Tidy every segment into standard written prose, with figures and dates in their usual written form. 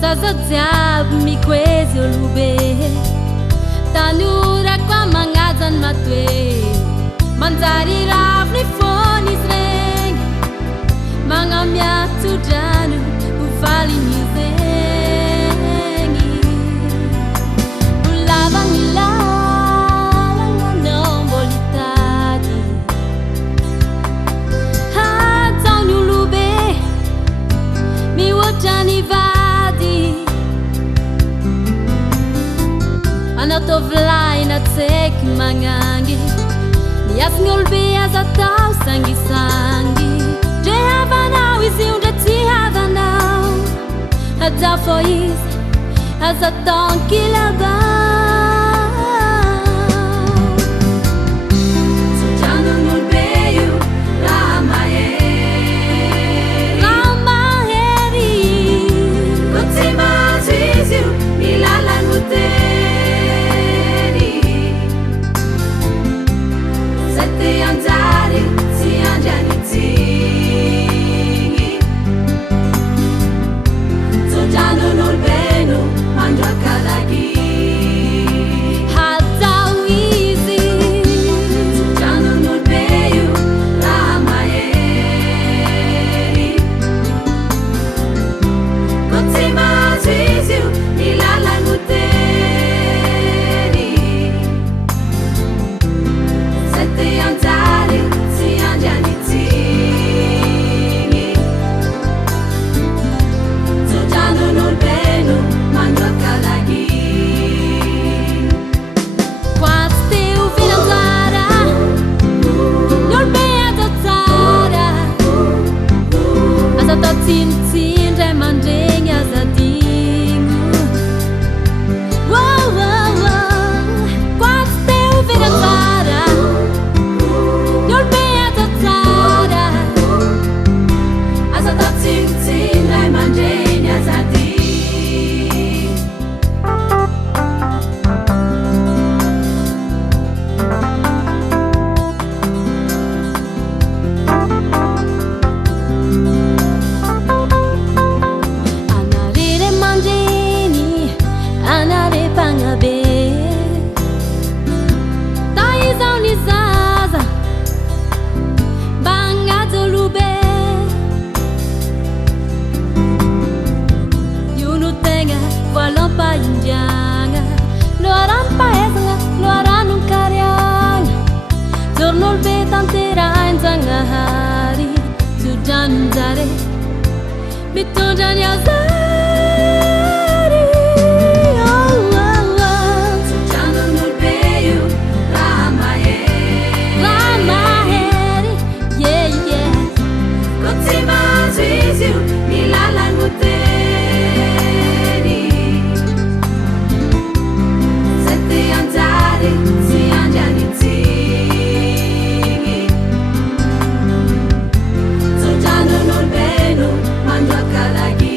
Zazadzab mikwezi olube Tanura kwa mangazan matwe Manzari rafni foni sreng Mangamya tudanu ufali mizengi Ulavang ilalang nombolitati Hatang ulube Mi wotani Tovlai na tsek mangangi Nias ngolbe as atau sangi-sangi Je havanau is you that ti havanau Hadza fois as a tonki labau Sujano ngolbeyu Ramaheri Kotsima ziziu Milala ngute Bitunjan ya zari Sujano ngolbeyu Ramaheri Yeah, yeah Kotsima ziziu Milala nguteri Sete anzari Si anjani tingi Sujano ngolbeyu Manjaka lagi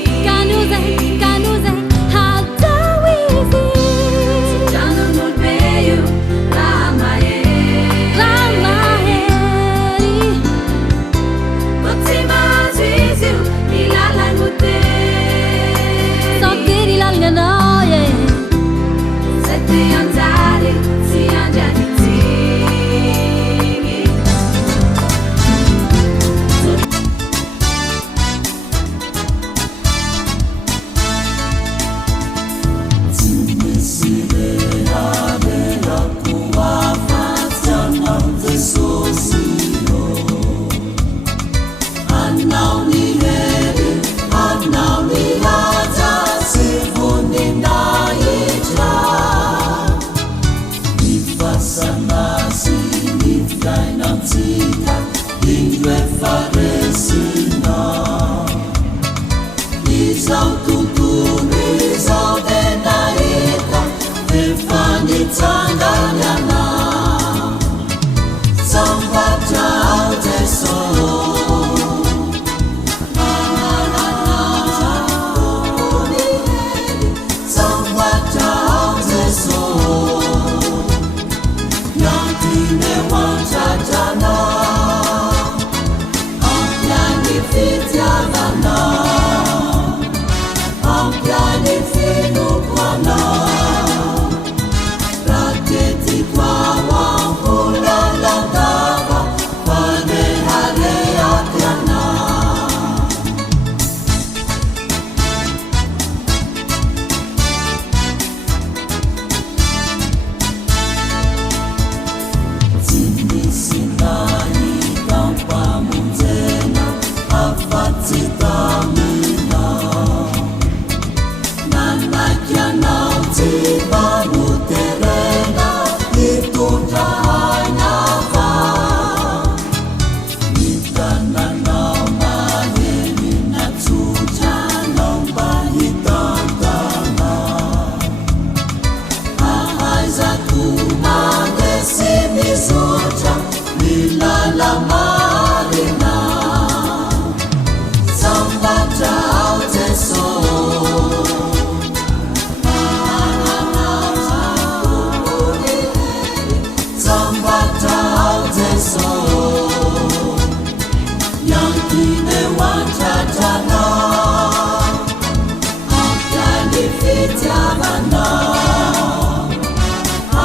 fitiavana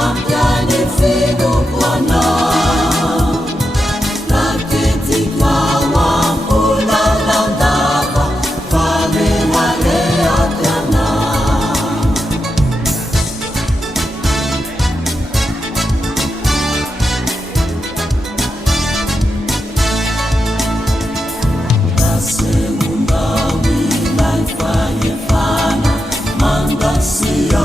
ampiany finokoana naketikao ambonalandava famemareatyana nasemundawi laifayefana mandasiya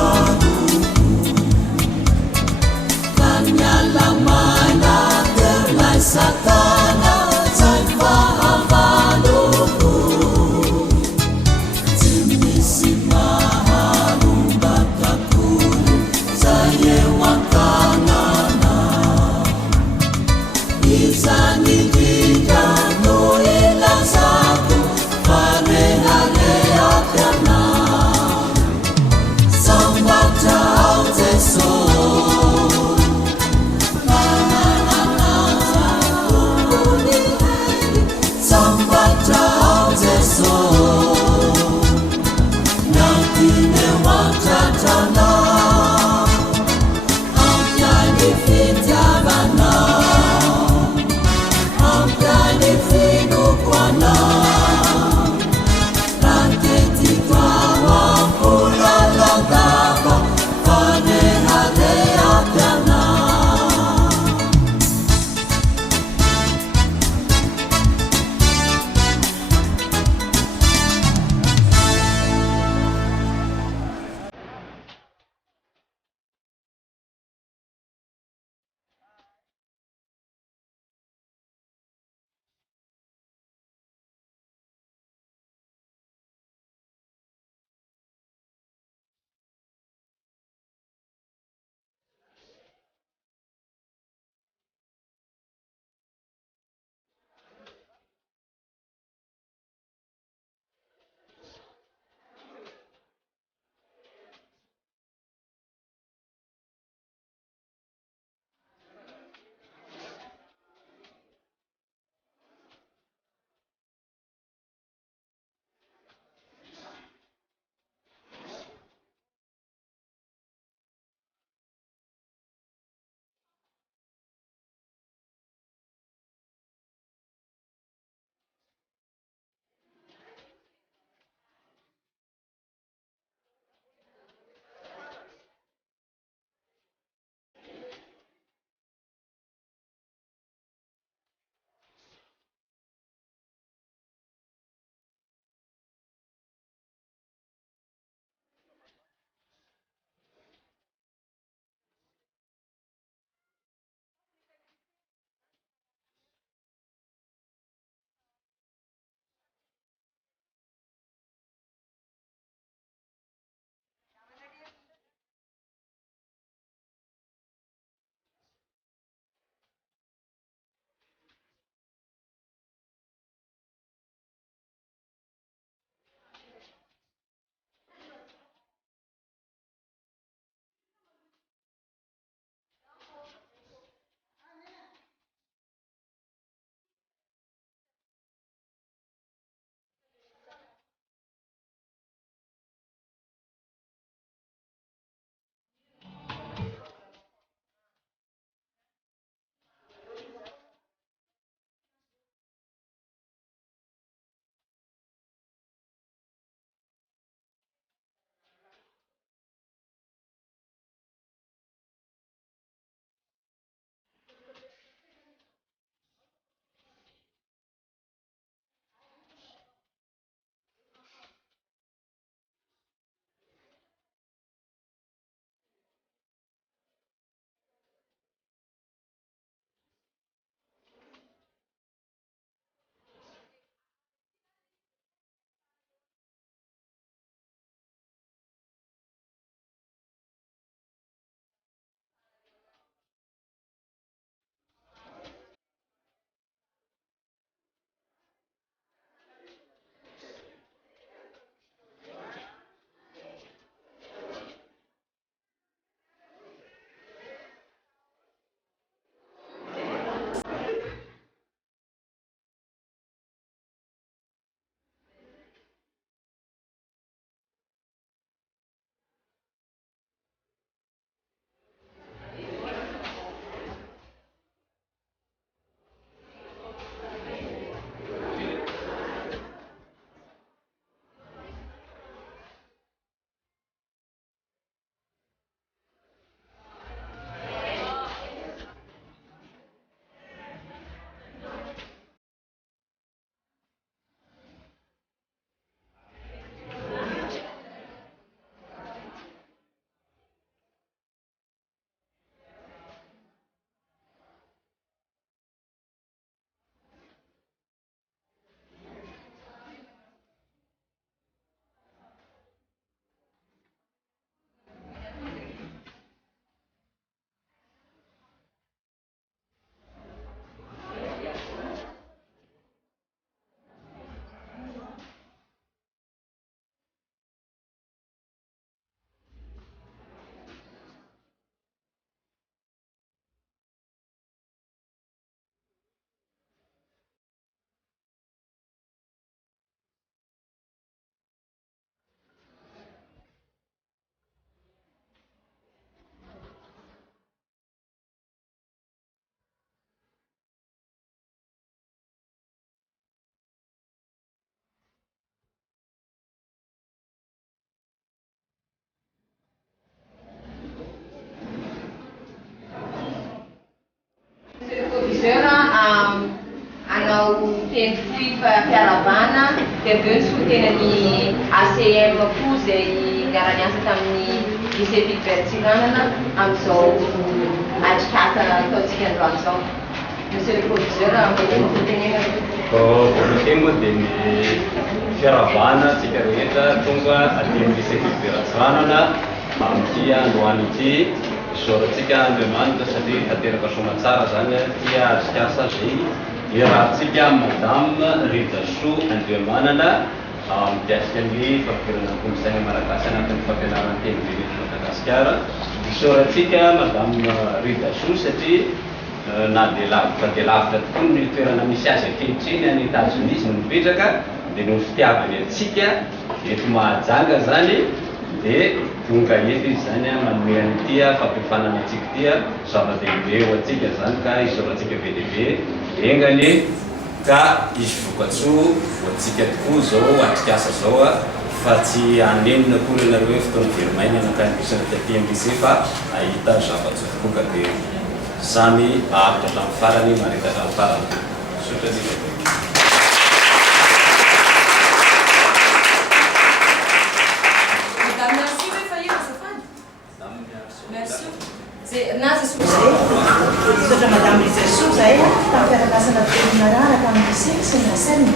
fiaravana dia aveo nysotena ny ACM koa zay niara-niasa tamin'ny lycée Philibert Tsiranana amin'izao atrikasa ataontsika androany izao. Monsieur le producteur, mampitenena. Vomiteny moa dia ny fiaravana tsika rehetra tonga atin'ny lycée Philibert Tsiranana amin'ity androany ity. Isaorantsika Andriamanitra satria tanteraka soamantsara zany tia atrikasa zay iarahantsika Madame Rita Soa Andriamanana mikasika ny fampidirana ny kolontsaina malagasy anatin'ny fampianarana teny be eto Madagasikara. Isaorantsika Madame Rita Soa satria na dia lavitra tokoa ny toerana misy azy ankehitriny any États-Unis no mipetraka dia no fitiavany antsika eto Mahajanga zany dia tonga eto izy zany manome an'itya fampifanana antsika tya zava-dehibe ho antsika zany ka isaorantsika be lehibe engany ka izy vokatsoa ho antsika tokoa zao atrikasa zao fa tsy anenina akory ianareo hoe fotoana verimaina nakandrisana taty amin'ny lycée fa ahita zava-tsoa tokoa ka dia samy ahatra hatramin'ny farany marika hatramin'ny farany sotra ny Sotra Madame Rita Soa zay tamin'ny fiaraha-miasana teninararaka amin'ny lycée sy ny asaina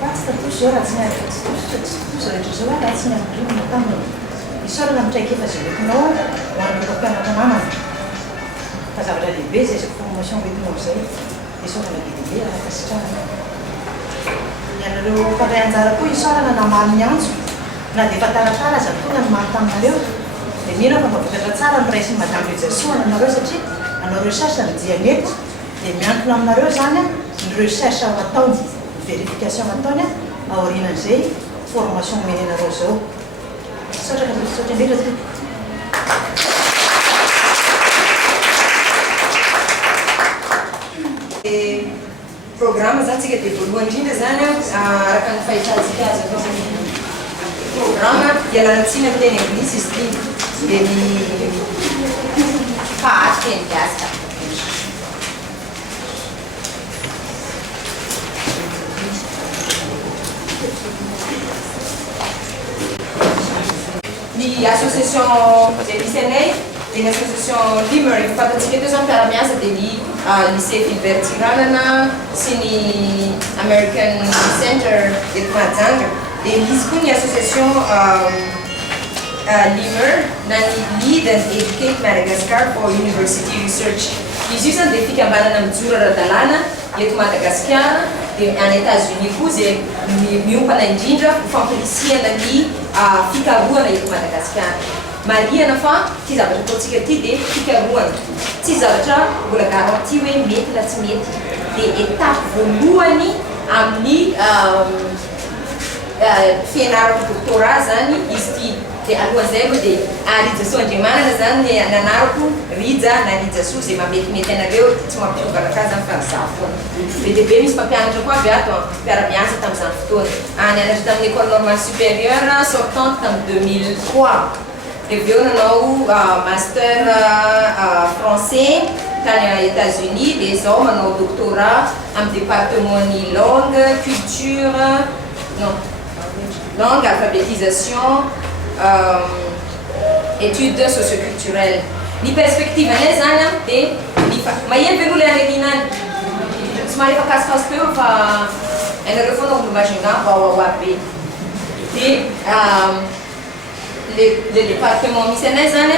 fa tsy tatoso zao raha tsy niaraka tsy toso rehetra zao raha tsy niaraka taminy isaorana mitraika efa zay entinao miaraka mpianatra namana fa zavatra lehibe zay zay formation entinao zay isaorana be lehibe araka sitrahana ianareo fandray anjara koa isaorana namaly ny antso na dia efa taratara aza tonga ny maly taminareo dia mino fa vokatra tsara ny raisiny Madame Rita Soa anareo satria anao recherche ny dia mety dia miantona aminareo zany ny recherche ataony vérification ataony aorinan'izay formation omeny anareo zao sotra indrindra ty programme zany tsika dia voalohany indrindra zany araka ny fahitantsika azy atao programme ialanatsiny amin'ny teny anglisy izy ty dia ny pahaty teny gasy ny association zay misy anay dia ny association Limer fantatsika eto zany mpiara-miasa dia ny lycée Philibert Tsiranana sy ny American Center eto Mahajanga dia misy koa ny association Limer na ny Lead and Educate Madagascar for University Research. Izy io zany dia fikambanana mijoro ara-dalàna eto Madagasikara dia any États-Unis koa zay miompana indrindra ho fampolisihana ny fikarohana eto Madagasikara. Marihana fa ty zavatra ataontsika ty dia fikarohana tsy zavatra mbola garanti hoe mety na tsy mety dia étape voalohany amin'ny fianarana doctorat zany izy ty dia alohan'izay moa dia Rija Soa Andriamanana zany nanarako Rija na Rija Soa zay mametimety anareo tsy mampiovana ka zany fa mizaha foana be dia be misy mpampianatra koa avy ato mpiara-miasa tamin'izany fotoana nianatra tamin'ny école normale supérieure sortante tamin'ny 2003 dia avy eo nanao master français tany États-Unis dia izao manao doctorat amin'ny département-ny langue culture non langue alphabétisation études socioculturelles. Ny perspective anay zany dia maheno ve olo anenina any somary efa kasikazy peo fa anareo foana olo-magina vaoaoa be dia le département misy anay zany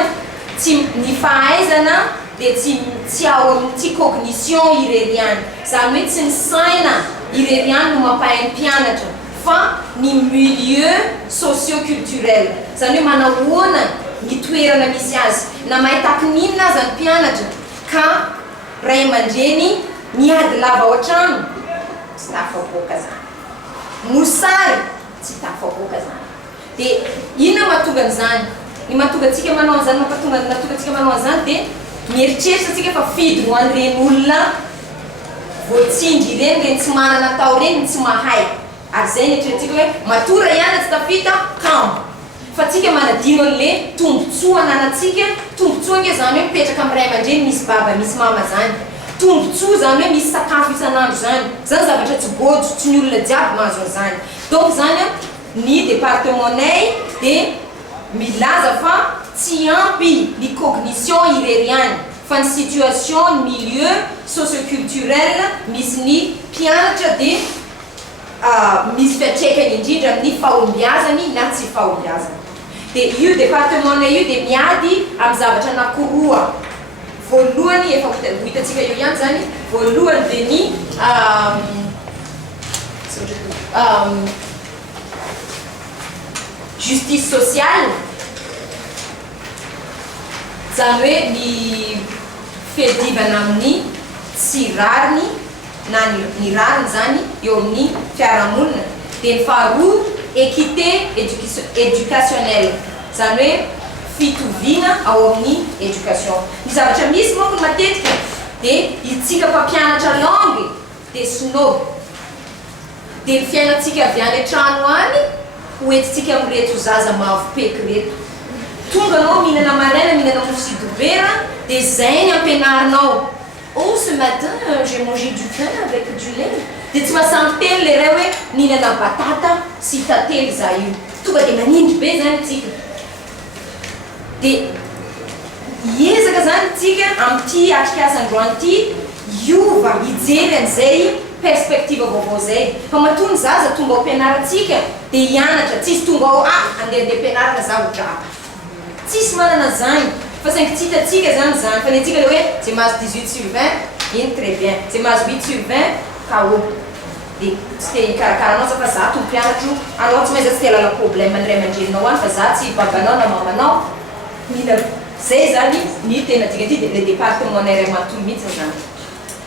tsy ny fahaizana dia tsy ao amin'ny cognition ireriany zany hoe tsy ny saina ireriany no mampahay ny mpianatra fa ny milieu socio-culturel zany hoe manahoana ny toerana misy azy na mahitaky ninona aza ny mpianatra ka ray aman-dreny miady lava ao an-trano tsy tafaboaka zany mosary tsy tafaboaka zany dia inona mahatonga an'izany ny mahatonga atsika manao an'izany natonga atsika manao an'izany dia mieritreritra atsika fa fidy ho an'ireny olona voatsindry ireny reny tsy manana atao reny tsy mahay ary zay netretrika hoe matora ihany tsy tafita kambo fa tsika manadino an'le tombotsoa ananatsika tombotsoa nge zany hoe mipetraka amin'ny ray aman-dreny misy baba misy mama zany tombotsoa zany hoe misy sakafo isan'andro zany zavatra tsy gôjo tsy ny olona jiaby mahazo an'izany donc zany ny départementanay dia milaza fa tsy ampy ny cognition ireriany fa ny situation ny milieu socioculturel misy ny mpianatra dia misy fiatraikany indrindra amin'ny fahombiazany na tsy fahombiazany dia io départementanay io dia miady amin'ny zavatra anakoroa voalohany efa hitantsika eo ihany zany voalohany dia ny justice sociale zany hoe ny fiadivana amin'ny tsirariny na ny rariny zany eo amin'ny fiarahamonina dia ny faharoa équité éducationnelle zany hoe fitoviana ao amin'ny éducation ny zavatra misy monkony matetika dia itsika mpampianatra langue dia snob dia ny fiainatsika avy any an-trano any hoentintsika amin'reto zaza mavopeky reto tonga anao mihinana maraina mihinana mofo sy dobera dia zay ny ampianarinao oh ce matin j'ai mangé du pain avec du lait dia tsy mahasampy telo le ray hoe mihinana batata sy tately za io tonga dia manindry be zany tsika dia hiezaka zany tsika amin'ity atrikasa androany ity iova hijery an'izay perspective vaovao zay fa matony zaza tonga ao ampianarantsika dia hianatra tsisy tonga ao andeha ampianarana za ho drapa tsisy manana zany fa saingy tsy hitatsika zany fa ny atsika le hoe zay mahazo 18/20 iny très bien zay mahazo 8/20 KO dia tsy te hikarakaranao fa za to mpianatro anao tsy maintsy tsy te halala problème ny ray aman-dreninao any fa za tsy babanao na mamanao mila zay zany ny tena dika ty dia le départementanay ray manontolo mihitsy zany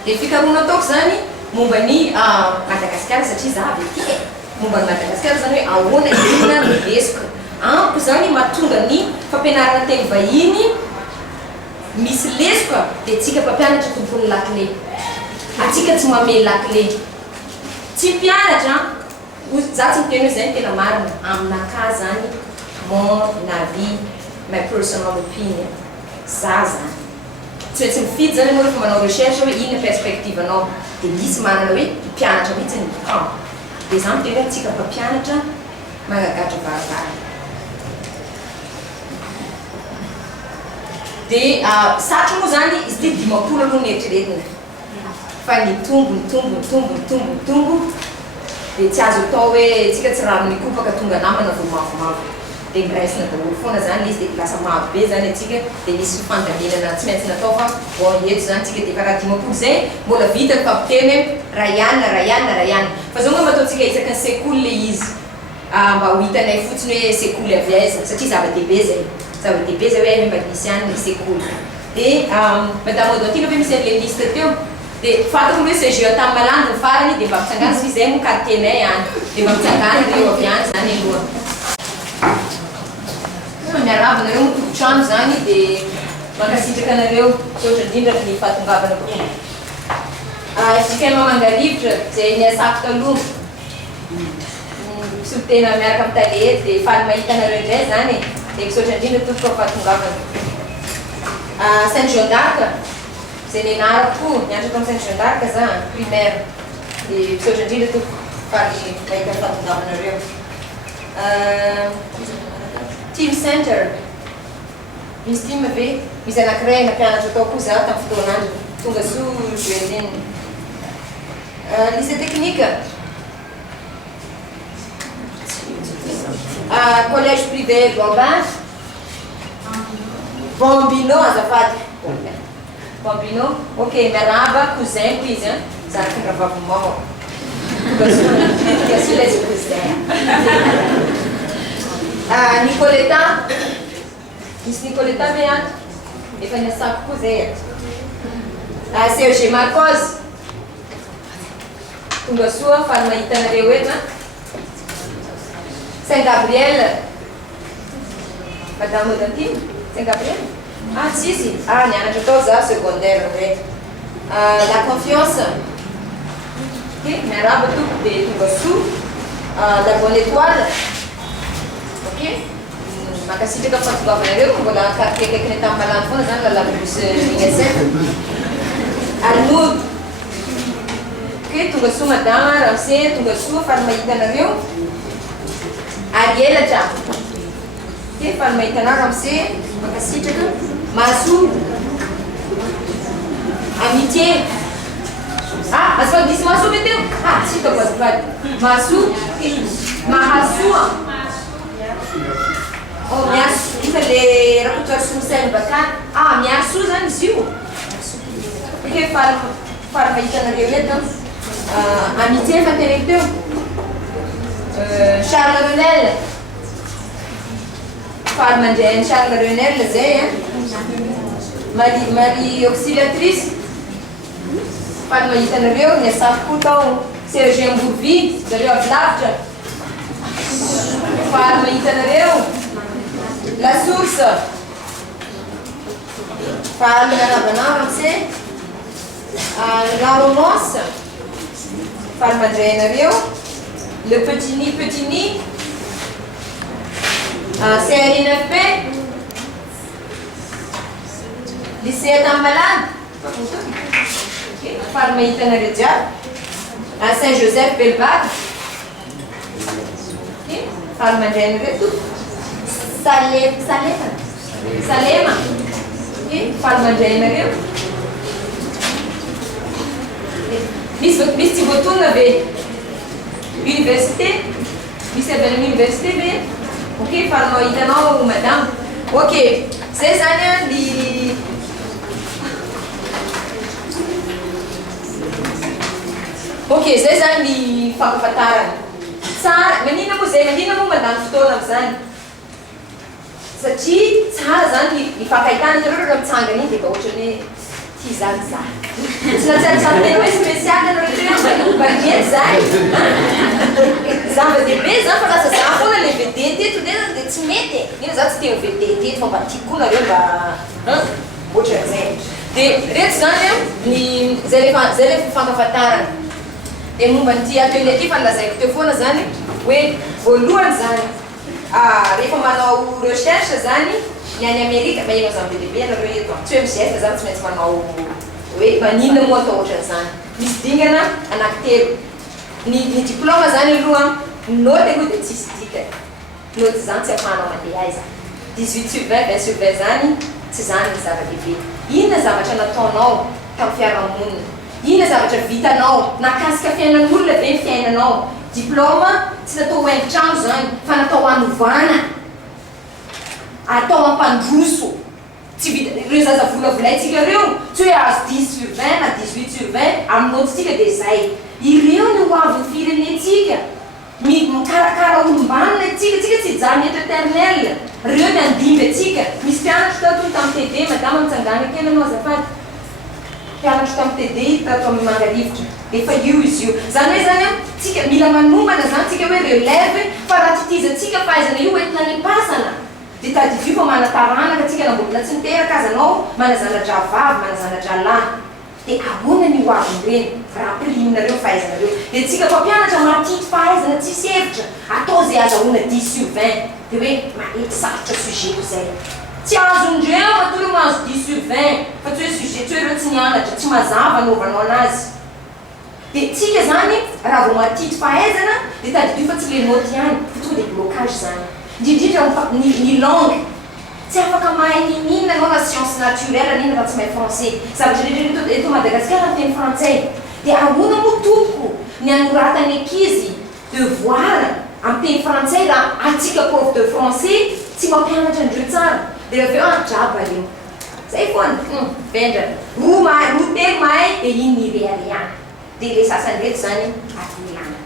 dia fikaroana ataoko zany momba ny Madagasikara satria za avy aty momba ny Madagasikara zany hoe ahoana inona no lesoko ampy zany mahatonga ny fampianarana teny vahiny misy lesoka dia tsika mpampianatra tompony lakle atsika tsy mamely lakle tsy mpianatra za tsy miteny hoe zay ny tena marina aminaka zany mon avis my personal opinion za zany tsy hoe tsy mifidy zany anao rehefa manao recherche hoe inona perspective anao dia misy manana hoe mpianatra mihitsy ny camp dia za miteny hoe tsika mpampianatra magagatra varavara dia satry moa zany izy ty 10 aloha ny eritreretina fa ny tombo dia tsy azo atao hoe tsika tsy raha amin'ny kopaka tonga namana vo mavomavo dia miraisina daholo foana zany izy dia lasa marobe zany atsika dia misy fifandaminana tsy maintsy natao fa eto zany tsika dia karaha 10 zay mbola vita ny fampiteny raiana fa zao ngamba ataontsika isaka ny sekoly le izy mba ho hitanay fotsiny hoe sekoly avy aiza satria zava-dehibe zay hoe mba nisy any ny sekoly dia madame Odantine hoe misy an'le liste teo dia fantako hoe CGE tamin'ny malandy ny farany dia mba mitsangana sy zay mo quartiernay any dia mba mitsangana reo avy any zany aloha miarabo nareo motobotrano zany dia mankasitraka anareo sotra indrindra ny fahatongavana koa isika mamangarivotra zay niasako taloha sotena miaraka amin'ny talehety dia faly mahita anareo indray zany dia misotra indrindra tokoka fahatongavana Sainte Jeanne d'Arc zay nianarako nianatra tamin'ny Sainte Jeanne d'Arc za primaire dia misotra indrindra toko faly mahita fahatongavanareo Team Center misy team ve misy anankiray nampianatra atao koa za tamin'ny fotoanandro tonga so Joeline lycée technique collège privé Bambino azafady Bambino ok miarahaba cousin ko izy za fingravavomao Qu'est-ce que les cousins Nicoletta misy Nicoletta ve any efa niasako koa zay Serge Marcos tonga soa faly mahita anareo eto Saint Gabriel Madame Odantine Saint Gabriel tsisy nianatra tao za secondaire ndray La Confiance miaraba toko dia tonga soa La Bonne Étoile ok makasitraka fahatongavana reo mbola quartier kaikiny tamin'ny malany foana zany lalabosy UNICEF Arnoldo. Ok, tonga soa madama, Ramsey, tonga soa, faly mahitanareo. Ariela dra. Ok, faly mahitanao Ramsey, makasitraka. Masoa. Amitié. Ah, azo diso masoa mety eo? Ah, tsy hitako azafady. Masoa. Mahasoa. Oh, miaso. Ifa le rakotra somisely bakany. Ah, miasoa zany izy io. Ok, faly mahitanareo eto. Amitié fa tereko teo. Charles Renel. Faly mandray an'i Charles Renel zay Marie Auxiliatrice. Faly mahitanareo ny asafo tao Sergien Bourvy, zareo avy lavitra. Faly mahitanareo La Source. Faly manavanao Ramsey. La Romance. Faly mandray anareo. Le Petit Nid. CRI9P. Lycée Tambalade. Faly mahitanareo jiaby. Saint-Joseph Belbade. Faly mandray anareo. Salema. Faly mandray anareo. Misy tsy voatonona ve université? Misy avy amin'ny université ve? Ok, faly mahitanao madame. Ok, zay zany ny ok, zay zany ny fampahafantarana. Tsara, manina moa mandany fotoana am'zany. Satria tsara zany ny fankahitana nareo raha mitsangana iny dia ohatrany hoe ty zany za. Tsy natsaritsara tena hoe spécial nareo teo bagety zany. Zava-dehibe zany fa lasa za foana le VD teto dia tsy mety. Ina za tsy teo VD teto fa mba tiako koa nareo mba ohatran'izay. Dia reto zany zay le fankafantarana. Dia momba n'ity atelier ty fanlazaiko teo foana zany hoe voalohany zany rehefa manao recherche zany ny any Amerika magnano zany be lehibe anareo eto tsy hoe mizesta zany tsy maintsy manao hoe maninona moa atao ohatran'izany. Misy dingana anankitelo. Ny diplôme zany aloha note aloha dia tsisy dika. Note zany tsy afahanao mandeha aiza. 18/20 zany tsy zany ny zava-dehibe. Inona zavatra nataonao tamin'ny fiarahamonina? Inona zavatra vitanao nakasika fiainan'olona be ny fiainanao? Diplôme tsy natao haingon-trano zany fa natao hanovana, atao ampandroso. Tsy vita ireo zaza volavolaitsika reo tsy hoe azo 10/20 na 18/20 amin'ny notintsika dia zay. Ireo no hoavin'ny firenentsika. Mikarakara olombanona tsika tsy jany eto éternel. Reo ny andimby atsika. Misy mpianatra tato tamin'ny TD madama mitsangana kely anao azafady. Mpianatra tamin'ny TD tato amin'ny Mangarivotra. Efa io izy io. Zany hoe zany tsika mila manomana zany tsika hoe relève fa raha titizatsika fahaizana io entina nipasana. Dia tadidio fa manataranaka tsika nambolona tsy niteraka azy anao manazanadra vavy, manazanadra lahy. Dia ahoana ny hoaviny reny raha priminareo fahaizanareo. Dia tsika mpampianatra matity fahaizana tsisy hevitra atao zay azahoana 10/20. Dia hoe mahety sarotra sujet zay. Tsy azondreo matory mahazo 10/20 fa tsy hoe sujet tsy hoe reo tsy nianatra tsy mazava anaovanao anazy. Dia tsika zany raha vao matity fahaizana dia tadidio fa tsy le noty ihany fa tonga dia blocage zany. Indrindrindra ny langue tsy afaka mahay ninina anao na science naturelle nina fa tsy mahay français. Zavatra rehetra eto Madagasikara ny teny frantsay. Dia ahoana moa tompoko ny anoratany ankizy devoir amin'ny teny frantsay raha atsika prof de français tsy mampianatra andreo tsara. Dia aveo andraba reo. Zay foana vendra. Roa telo mahay dia iny ny realiana. Dia le sasany reto zany atilana.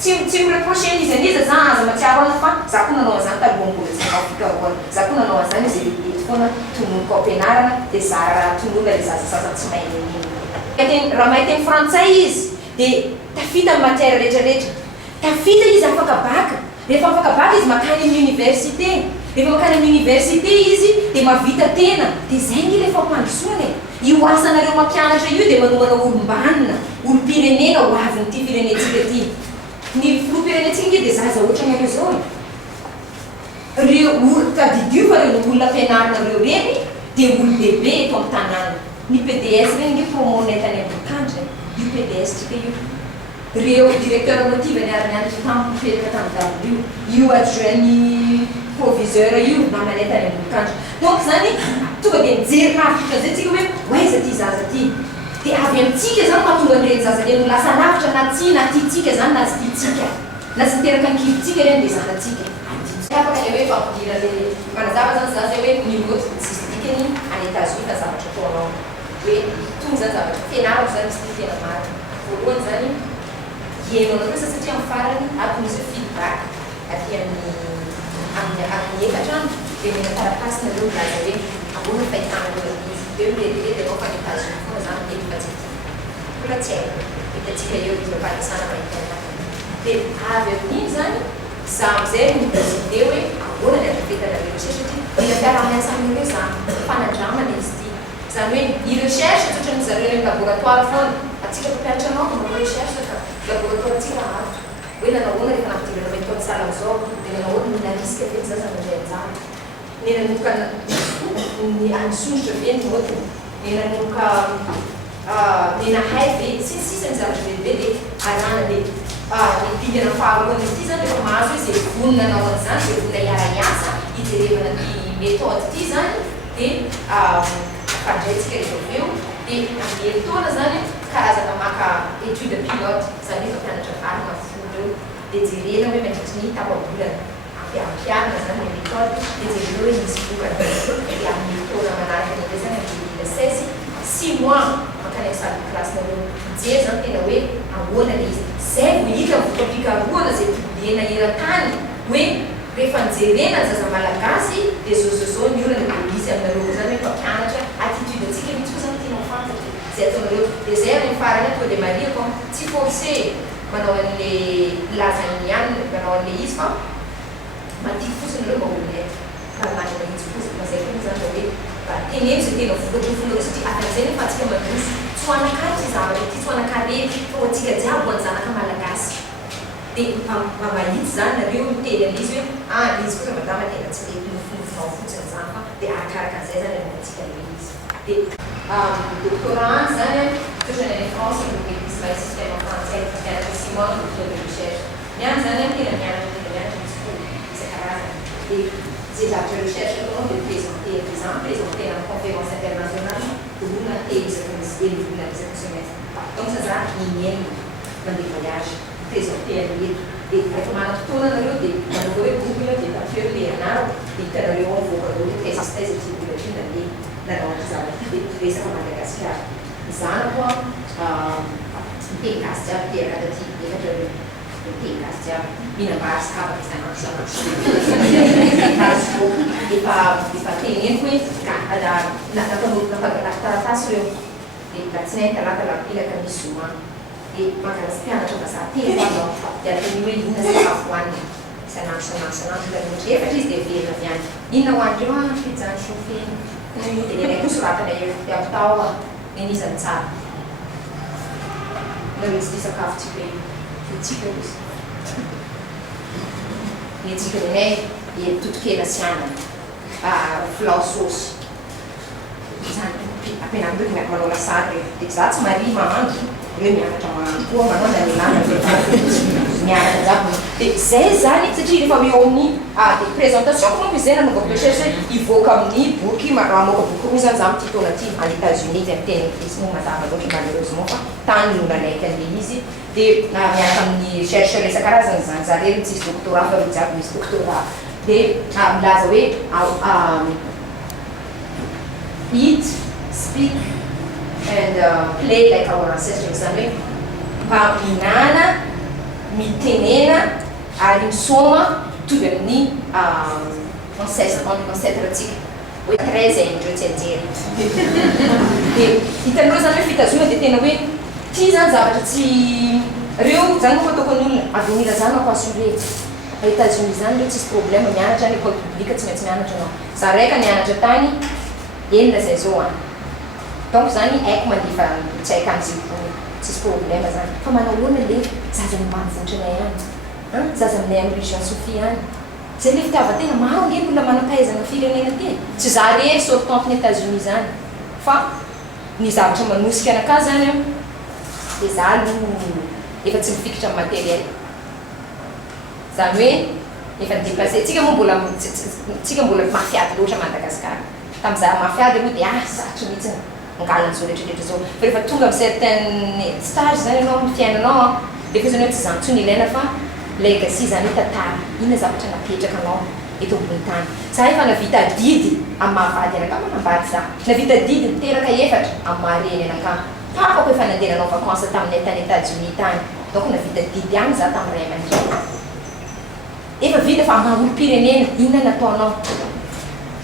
Tsy mireproche izy aniza za aza matsiaro ana fa za koa nanao an'izany talohambola tsy nanao fikarohana. Za koa nanao an'izany izy lehibe foana tononoko ampianarana dia zara tonona le zaza tsy mahay nenina. Raha mahay teny frantsay izy dia tafita amin'ny matière rehetrarehetra. Tafita izy afaka baka. Rehefa afaka baka izy makany amin'ny université. Rehefa makany amin'ny université izy dia mahavita tena. Dia zay ny le fampandrosoana. Io asanareo mampianatra io dia manomana olombanina, olom-pirenena ho avin'ity firenentsika ity. Ny filoha-pirenentsika inge dia zaza ohatrany areo zao. Reo tadidio fa reo olona ampianarina reo reny dia olo-bebe eto amin'ny tanàna. ny PDS regny nge promonay tany ambokandra io PDS tsika io reo directeur motive ny arinianitra tamin'ny mipetraka tamin'ny io adjoint-ny proviseur io namanay tany ambokandra donc zany tonga dia mijery lavitra zay tsika hoe oaiza ty zaza ty dia avy amintsika zany mahatonga an'ireny zaza reny ho lasa lavitra na tsy na tiatsika zany na tsy tiatsika na tsy miteraka ankivitsika reny dia zanatsika afaka le hoe fampidira le manazava zany za zay hoe miloty tsisy dikany any États-Unis fa zavatra ataonao hoe tonga zany zavatra fianarako zany misy ty tena marina voalohany zany hiainao anao kosa satria amin'ny farany aton'izy feedback aty amin'ny efatra dia mena taratasy nareo milaza hoe ahoana fahitanareo izy eo miretirety anao fa any États-Unis foana zany dia efa tsy mbola tsy haiko hitatsika eo izy mivalisana mahitana dia avy amin'iny zany za amizay mideside hoe ahoana ny adrafetanareo recherche satria mila mpiara-miasa aminareo za fanandramana izy ty zany hoe i recherche tsotra ny zareo amin'ny laboratoire foana atsika mpiaratra anao ka manao recherche ka laboratoire atsika avy hoe nanahoana rehefa nampidirana méthode sala zao dia nanahoana mina risque veny za zanandray anjara nananomboka ny anisondrotra ve ny motony nananomboka nenahay ve sisisy ny zavatra lehibe dia arana dia nipidana faharoana izy ty zany rehefa mahazo hoe zay vonona anao an'izany zay vonona iara-iasa hijerevana ty méthode ty zany dia fandraitsika rehefa aveo dia amin'ny taona zany karazana maka étude pilote zany efa mpianatra vary mafono reo dia jerena hoe mandritry ny tapabolana ampiarina zany le méthode dia jerena hoe misy bokana dia amin'ny taona manaraka an'izay zany amin'ny 6 mois makany amin'ny salle de classe nareo mijery zany tena hoe ahoana le izy zay vo hita vokapikaroana zay tobena eran-tany hoe rehefa nijerena ny zaza malagasy dia zao ny olana dia izy aminareo zany hoe mpampianatra attitude atsika mihitsy koa zany tianao fantatra zay ataonareo dia zay amin'ny farany tonga dia maria fa tsy forcé manao an'le lazany ihany manao an'le izy fa matiky fotsiny nareo mba olonay kamanana izy fotsiny fa zay koa zany hoe teneno zay tena vokatrofonareo satria atan'izay nefa atsika mandroso tsy ho anakary ty zavatra ty tsy ho anakarety fa ho atsika jiaby ho any zanaka malagasy dia mahity zany nareo miteny an'izy hoe izy kosa madama tena tsy mety nofonofonao fotsiny zany fa dia arakaraka an'izay zany anatsika le izy dia doctorat zany toetra ny any France linguisme et système français mpianatra 6 mois docteur de recherche miany zany tena mianatra misy fo isan-karazany dia zay zavatra recherche ataonao dia présenter exemple présenter amin'ny conférence internationale volona telo isaky misy telo volana isaky semestre donc ça zany iniainy mandeha voyage présenter an'eto dia rehefa manam-potoana nareo dia manao hoe google dia papier le anaro dia hitanareo avoakareo hoe test psychologie nandeha nanao zavatra ty dia resaka Madagasikara zanako miteny gasy jiaby teraka taty efatra reo miteny gasy jiaby minambary sakafaka efa teneniko hoe napagalafi-taratasy reo dia latsinainy talata lapilaka misy zoma dia mangalasy mpianatra vazaha telo anao dia ateny hoe inona sakafo hoanina isanandro efatra izy dia verina avy any inona hoanindreo fijany chauffeny dia nenay koa soratana avitao nenizany tsara narisy ty sakafo tsika io tsika izy ny tsika nenay dia totokena sy anana filao sosy zany ampianareo miaraka manao lasary dia za tsy maria mahandro reo mianatra mahandro koa manao nanilana miaraka jiaby dia zay zany satria rehefa eo amin'ny dia présentation ko manko izay nanaovako recherche hoe hivoaka amin'ny boky mamoaka boky roa zany za mity taona ty any États-Unis dia miteny anglais moa mazava loatra malheureusement fa tany nonanaiky an'le izy dia miaraka amin'ny chercheur isan-karazany zany za reny tsisy doctorat fa reo jiaby misy doctorat dia milaza hoe eat, speak and play like our ancestors zany hoe mba minana mitenena ary misoma mitovy amin'ny ancêtre tsika hoe 13 indreo tsy anjery dia hitanareo zany hoe fitazona dia tena hoe ty zany zavatra tsy reo zany moa ataoko an'olona avenir zany ako assuré États-Unis zany reo tsisy problème mianatra any école publique tsy maintsy mianatra anao za raika nianatra tany enina zay zao any donc zany haiko mandefa tsy haika am'zay tsisy problème zany fa manao hoana le zaza ambanivohitranay any zaza aminay amin'ny région Sofia any zay le fitiavatena maro nge mbola manam-pahaizana firenena ty tsy za rery sortante ny États-Unis zany fa ny zavatra manosika anaka zany a dia za aloha efa tsy mifikitra amin'ny matériel zany hoe efa dépassé tsika moa mbola tsika mbola mafiady loatra Madagasikara tamin'izaho mafiady aloha dia sarotry mihitsy mangalan'izao rehetrarehetra zao fa rehefa tonga amin'ny certain stage zany ianao amin'ny fiainanao dia fa zany hoe tsy zany ntsony ilaina fa legacy zany hoe tantara inona zavatra napetraka anao eto ambony tany za efa navita didy amin'ny mahavady anaka manambady za navita didy miteraka efatra amin'ny mahareny anaka papako efa nandeha nanao vacances tamin'ny tany États-Unis tany donc navita didy any za tamin'ny ray aman-dreny efa vita fa maolo-pirenena inona nataonao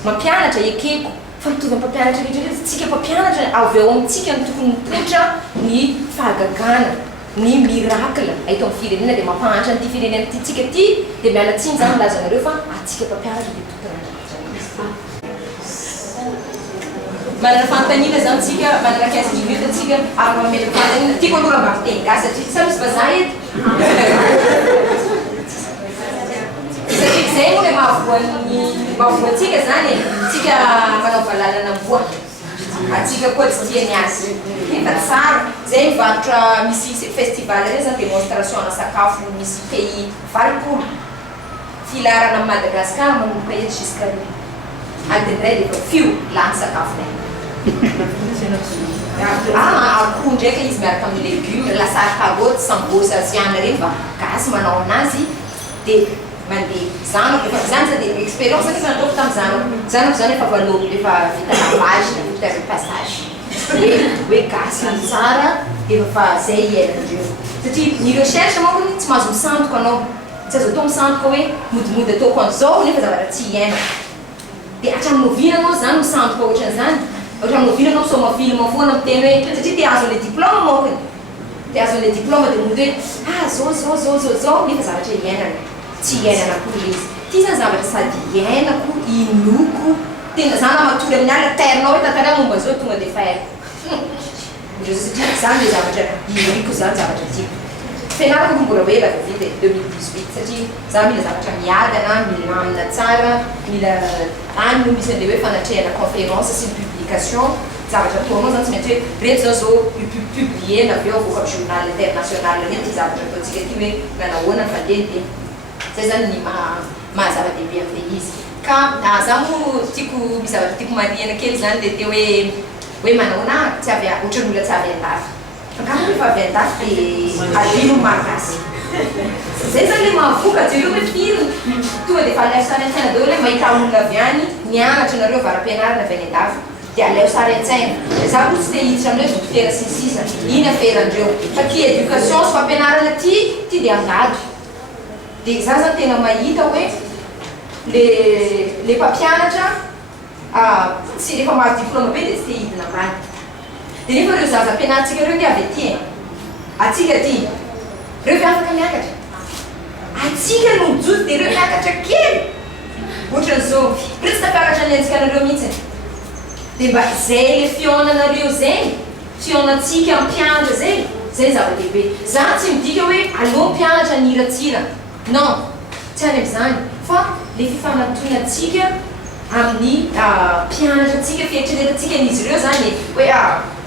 mampianatra ekeko fa mitovy amin'ny mpampianatra rehetrarehetra tsika mpampianatra avy eo amintsika no tokony mipoitra ny fahagagana ny miracle eto amin'ny firenena dia mampahantra n'ity firenena ty tsika ty dia miala tsiny zany milaza anareo fa atsika mpampianatra dia totonaa manana fantanina zany tsika manana 15 minutes atsika ary mamelaka fantanina tiako aloha raha mba fiteny gasy satria sa misy vazaha eto satria zay moa le mahavoantsika zany tsika manao valalana amboa atsika koa tsy tiany azy efa tsara zay mivarotra misy festival reny zany démonstration na sakafo misy pays valopolo filarana amin'ny Madagasikara manomboka eto jusqu'à andindray dia efa fio lany sakafo nay akoho ndraika izy miaraka amin'ny légume lasary carotte sambosa asiana reny fa gasy manao anazy dia mandeha zanako efa zany za dia expérience efa nataoko tamin'ny zanako zany efa valopy efa vita lavage na vita repassage hoe gasy ny tsara efa zay iainandreo satria ny recherche manko tsy mahazo misandoka anao tsy azo atao misandoka hoe modimody ataoko an'izao nefa zavatra tsy iaina dia hatramin'ny novina anao zany misandoka ohatran'izany hatramin'ny novina anao misoma film foana miteny hoe satria te azo le diplôme mokony te azo le diplôme dia mody hoe zao nefa zavatra iainana tsy iainana koa izy ty zany zavatra sady iainako inoko tena zany amatory amin'ny ala terinao hoe tantara momba zao tonga dia efa haiko satria zany le zavatra iriko zany zavatra tiako fianarako aloha mbola hoe la vita 2018 satria za mila zavatra miadana milamina tsara mila any no misy an'le hoe fanatrehana conférence sy publication zavatra ataonao zany tsy maintsy hoe rehetra zao zao publier na avy eo avoaka amin'ny journal international reny ty zavatra ataontsika ty hoe nanahoana ny fandeha zay zany ny mahazava-dehibe amin'le izy ka za moa tiako misy zavatra tiako marihana kely zany dia te hoe manahoana tsy avy ohatran'olona tsy avy an-dafy fakamo rehefa avy an-dafy dia alino malagasy zay zany le mahavoka jereo hoe firy tonga dia efa aleo sary an-tsaina daholo hoe mahita olona avy any nianatra nareo varam-pianarana avy any an-dafy dia aleo sary an-tsaina za koa tsy te hiditra amin'le dokotera sy ny sisa iny aferandreo satria éducation sy fampianarana ty dia angady dia za zany tena mahita hoe le mpampianatra tsy rehefa maha diplôme be dia tsy te hidina ambany dia nefa reo zaza ampianarantsika reo dia avy aty atsika ty reo fi afaka miakatra atsika no mijoty dia reo miakatra kely ohatran'izao reo tsy tafiakatra ny antsika anareo mihitsy dia mba zay le fionanareo zay fionantsika mpianatra zay zava-dehibe za tsy midika hoe aleo mpianatra ny hiratsira non tsy any amin'izany fa le fifanatonatsika amin'ny mpianatratsika fieritreretantsika n'izy ireo zany hoe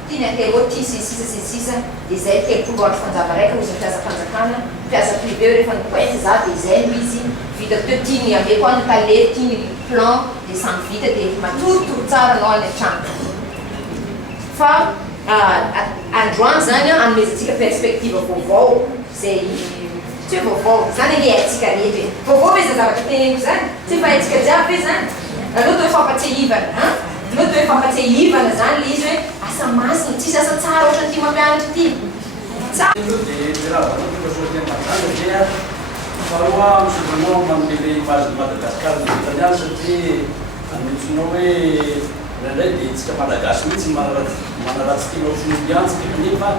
tiany atelo ty sisa dia zay telopolo andro fanjava raika ozy mpiasa-panjakana mpiasa privé rehefa nipointy za dia zay no izy vita teo tiany ameko any talety tiany plan dia samy vita dia matorotoro tsara anao any an-trano fa androany zany anomezatsika perspective vaovao zay tsy hoe vaovao zany le haitsika rehetra vaovao ve za zavatra teneniko zany tsy fa haitsika jiaby ve zany aleo to hoe fampatsehivana aleo to hoe fampatsehivana zany le izy hoe asa masina tsisy asa tsara ohatran'ity mampianatra ity faharoa misovanao manomele image de Madagascar ny vitany any satria anotsinao hoe indraindray dia tsika malagasy mihitsy manaratsy tena ohatrin'olo antsika kanefa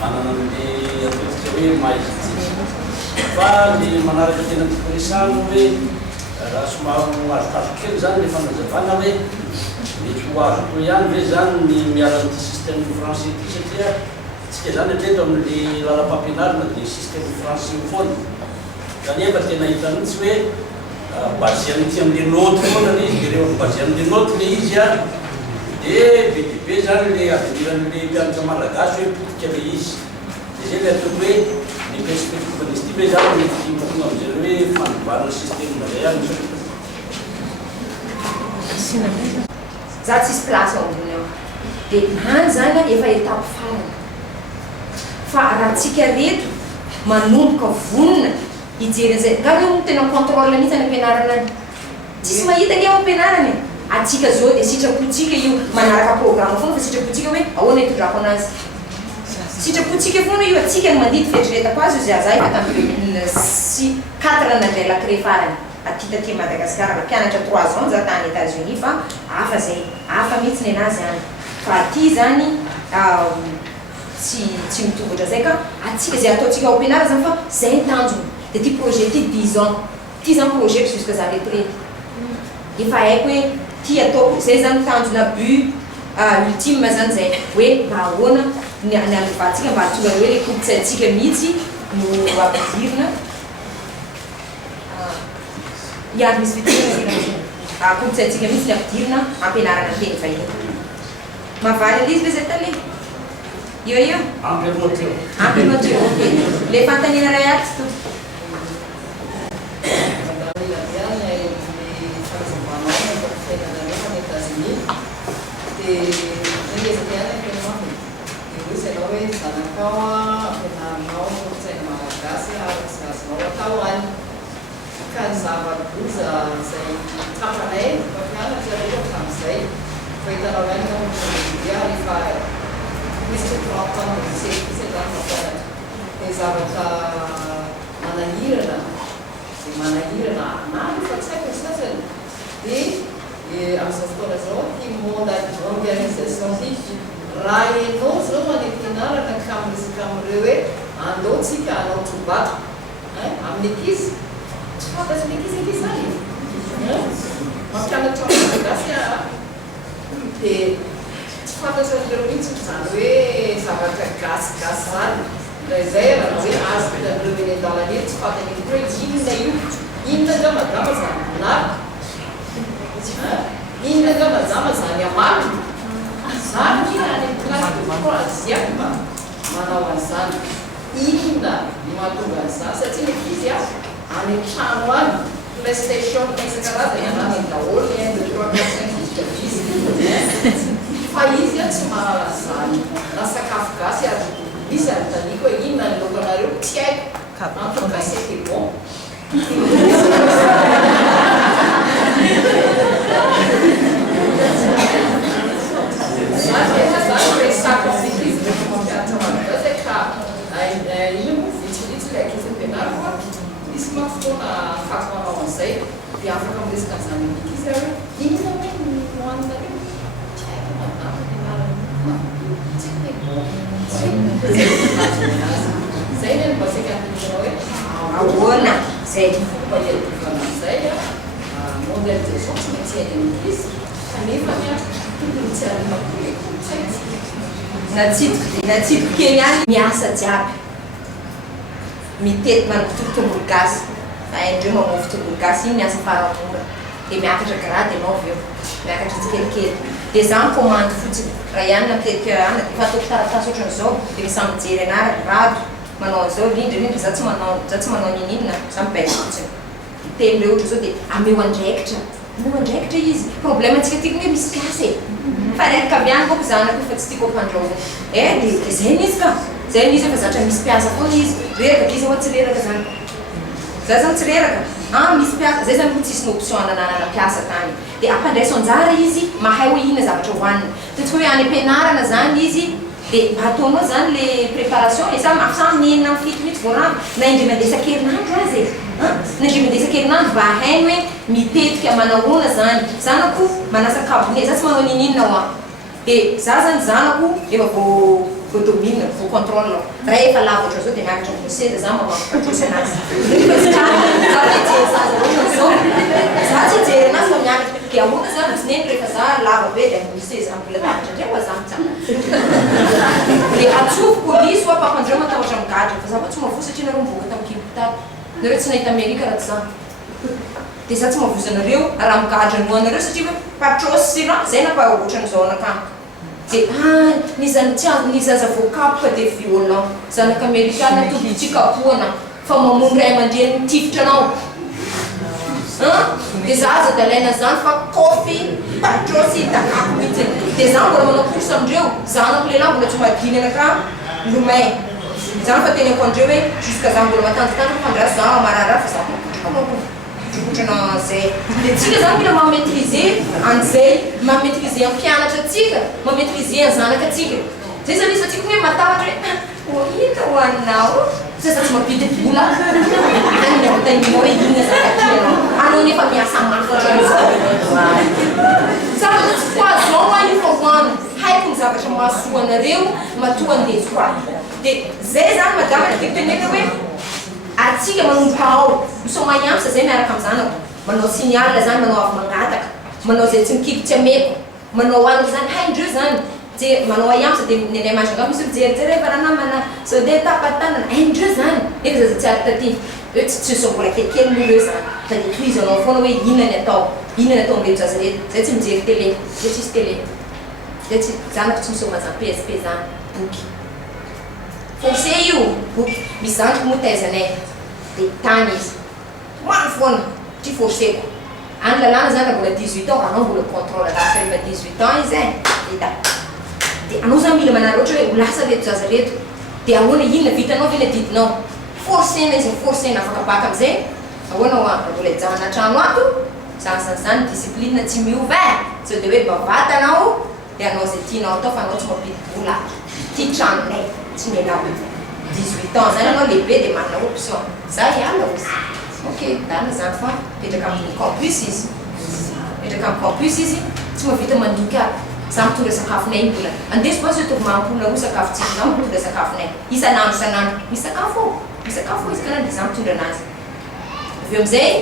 manana an'le ataontsika hoe mahaizitsika fa ny manaraka tena tiporesano hoe raha somary azokazo kely zany le fanazavana hoe mety ho azo to ihany hoe zany ny miala n'ity système français ty satria tsika zany atreto amin'le lalam-pampianarana dia système français foana kanefa tena hita mihitsy hoe basé amin'ity amin'le note foana le izy dia rehefa basé amin'le note le izy dia be zany le aveniran'le mpianatra malagasy hoe potika le izy dia zay le ataoko hoe ny perspective izy ty be zany mety mokona am'zay hoe fandovarana système zay any za tsisy place ambony ao dia any zany efa étape farany fa raha tsika reto manomboka vonona hijery an'izay ngary io tena contrôle mihitsy any ampianarana any tsisy mahita ny ao ampianarana atsika zao dia sitrapotsika io manaraka programme foana fa sitrapotsika hoe ahoana hitondrako anazy sitrapotsika foana io atsika ny mandidy fetretako azy io zay aza efa tamin'ny 2004 nandray lacré farany atitaty Madagascar mpianatra 3 ans za tany États-Unis fa hafa zay hafa mihitsy ny anazy any fa aty zany tsy mitobotra zay ka atsika zay ataotsika ao ampianara zany fa zay tanjony dia ty projet ty 10 ans ty zany projet jusque za retraite efa haiko hoe ty ataoko zay zany tanjona but ultime zany zay hoe mba ahoana ny alevantsika mba hatonga hoe le kolotsaintsika mihitsy no ampidirina iary misy fitirina kolotsaintsika mihitsy ny ampidirina ampianarana teny vahiny mavaly alizy be zay tale io ampy le fantanina ray aty to kan zava-boza zay tapanay mpampianatra rehefa tamin'izay fa hitanao ihany no dia rehefa misy 30 ans lycée zany mampianatra dia zavatra manahirana na rehefa tsy haiko sasany dia amin'izao fotoana zao ty monde organisation ty raha enao zao manam-pianarana ka miresaka amin'ireo hoe andaotsika anao trobato amin'ny ankizy tsy fantatry ny ankizy ankizy zany mampianatra malagasy dia tsy fantatra an'ireo mihitsy zany hoe zavatra gasigasy zany ndraizay raha hoe azo vitan'ireo eny an-dalana eny tsy fantany hoe inona io inona nga madama zany bonary inona nga madama zany amalo zany any troisième manao an'izany inona no mahatonga an'izany satria ny ankizy any trano any playstation isan-karazany anany daholo fa izy tsy mahalala zany na sakafo gasy ary izy anotaniko hoe inona ny lokanareo tsy haiko en tout cas c'était bon zany resako amin'niky izy rehefa mampianatra malagasy ka ino mo vitsivitsy le ankizy ampianarako misy mafotoana afaky manao an'izay dia afaka miresaka an'izany amin'niky izy hoe inona hoe nohanonareo tsy haiko madama ampianarana tsy bon zay ny mibasika antinao hoe ahoana zay fomba iadivana an'izay mondialisation tsy maintsy hainy amin'niky izy kanefa tokony tsy arimapole natsidiky kely any miasa jiaby mitety manokotoko tongolo gasy fa haindreo mamofy tongolo gasy iny miasa faramora dia miakatra grady ianao avy eo miakatra tsikelikely dia za commande fotsiny raha ihany natetika ana dia fa ataoko taratasy ohatran'izao dia misamy mijery anaraka rado manao an'izao rindrindrindra za tsy manao nininona za mibaiko fotsiny telo le ohatra zao dia ameo andraikitra izy problème antsika tiako hoe misy gasy fa raika avy any koko zanako fa tsy tiako ampandraona dia zay nizy ka zay nizy efa zatra misy mpiasa foana izy reraka izy hoa tsy reraka zany za zany tsy reraka misy mpiasa zay zany ho tsisy ny option nananana mpiasa tany dia ampandraiso anjara izy mahay hoe inona zavatra hohanina totsika hoe any ampianarana zany izy dia mba ataonao zany le préparation e sa mafisamy mienina amin'ny fito mihitsy voarano na indray mandesa-kerinandro azy na indray mandesa-kerinandro mba hainy hoe mitetika manahoana zany zanako manasa cabinet za tsy manao nininona ho dia za zany zanako efa vao domine vao contrôle raha efa lava ohatra zao dia miakatra moseda za mamapatosy anazy za tsy jery anazy fa miakatra dia ahoana za mitsineny rehefa za lava be dia misy za mbola tapitra ndray fa za mitsana dia atsofo polisy hoa papandreo matahotra migadra fa za fa tsy mahavo satria nareo mivoaka tamin'ny kimpitato nareo tsy nahita amerika raha tsy zany dia za tsy mahavozanareo raha migadra noanareo satria hoe patrosy raha zay na ohatran'izao anakamo dia ny zaza voakapoka dia violent zanaka amerikana toby tsikapoana fa mamono ray aman-dreny mitifitra anao dia za aza dalaina zany fa kofy patrosy dakako mihitsy dia za mbola manao course amindreo zanako lehilahy mbola tsy madiny anaka lomay zany fa teneko andreo hoe jusqu'à za mbola matanjatandra fandra za mararara fa za otrana zay dia tsika zany mila mametrize an'izay mametrize amin'ny mpianatra atsika mametrize any zanaka atsika zay zany izy atsika hoe matahatra hoe ita hoaninao zaza tsy mampidi-bola anyavataninao hoe ina zakatrianao anao nefa miasa mafatra zavatra tsy poison a io fa hoany haiko ny zavatra mahasoanareo matoandeso a dia zay zany madama titenena hoe atsika manomboka ao misomaiamsa zay miaraka amin'ny zanako manao signal zany manao avy mangataka manao zay tsy mikiditsy ameko manao aniko zany haindreo zany manao aiamsa dia nenay mazanga misy mijerijery fa ranamana sao dia tapatanana haindreo zany nefa zaza tsy ary taty hoe tsy sombola kelikely moa reo zany fa dia toizanao foana hoe inona ny atao amreto zaza reto zay tsy mijery télé zay tsisy télé zay tsy zanako tsy misoma zany PSP zany boky forcé io boky misy zandriko moa taizanay dia tany izy mano foana tsy forcéko any lalàna zany mbola 18 ans anao mbola contrôle lasa rehefa 18 ans izy dia anao zany mila manary ohatra hoe ho lasa reto zaza reto dia ahoana inona vitanao ve na didinao forcéna izy forcéna afaka baka amizay ahoanao mbola hijanona trano ato zany discipline tsy miova sao dia hoe bavata anao dia anao zay tianao atao fa anao tsy mampidi-bola ty tranonay tsy mialao 18 ans zany anao lehibe dia manana option za hiala ozy ok dana zany fa petraka amin'ny campus izy tsy mavita mandoka za mitondra sakafonay iny mbola andeso basy tovy mampolona ho sakafotsika za mitondra sakafonay isanandro misy sakafo izy kana dia za mitondra anazy avy eo amizay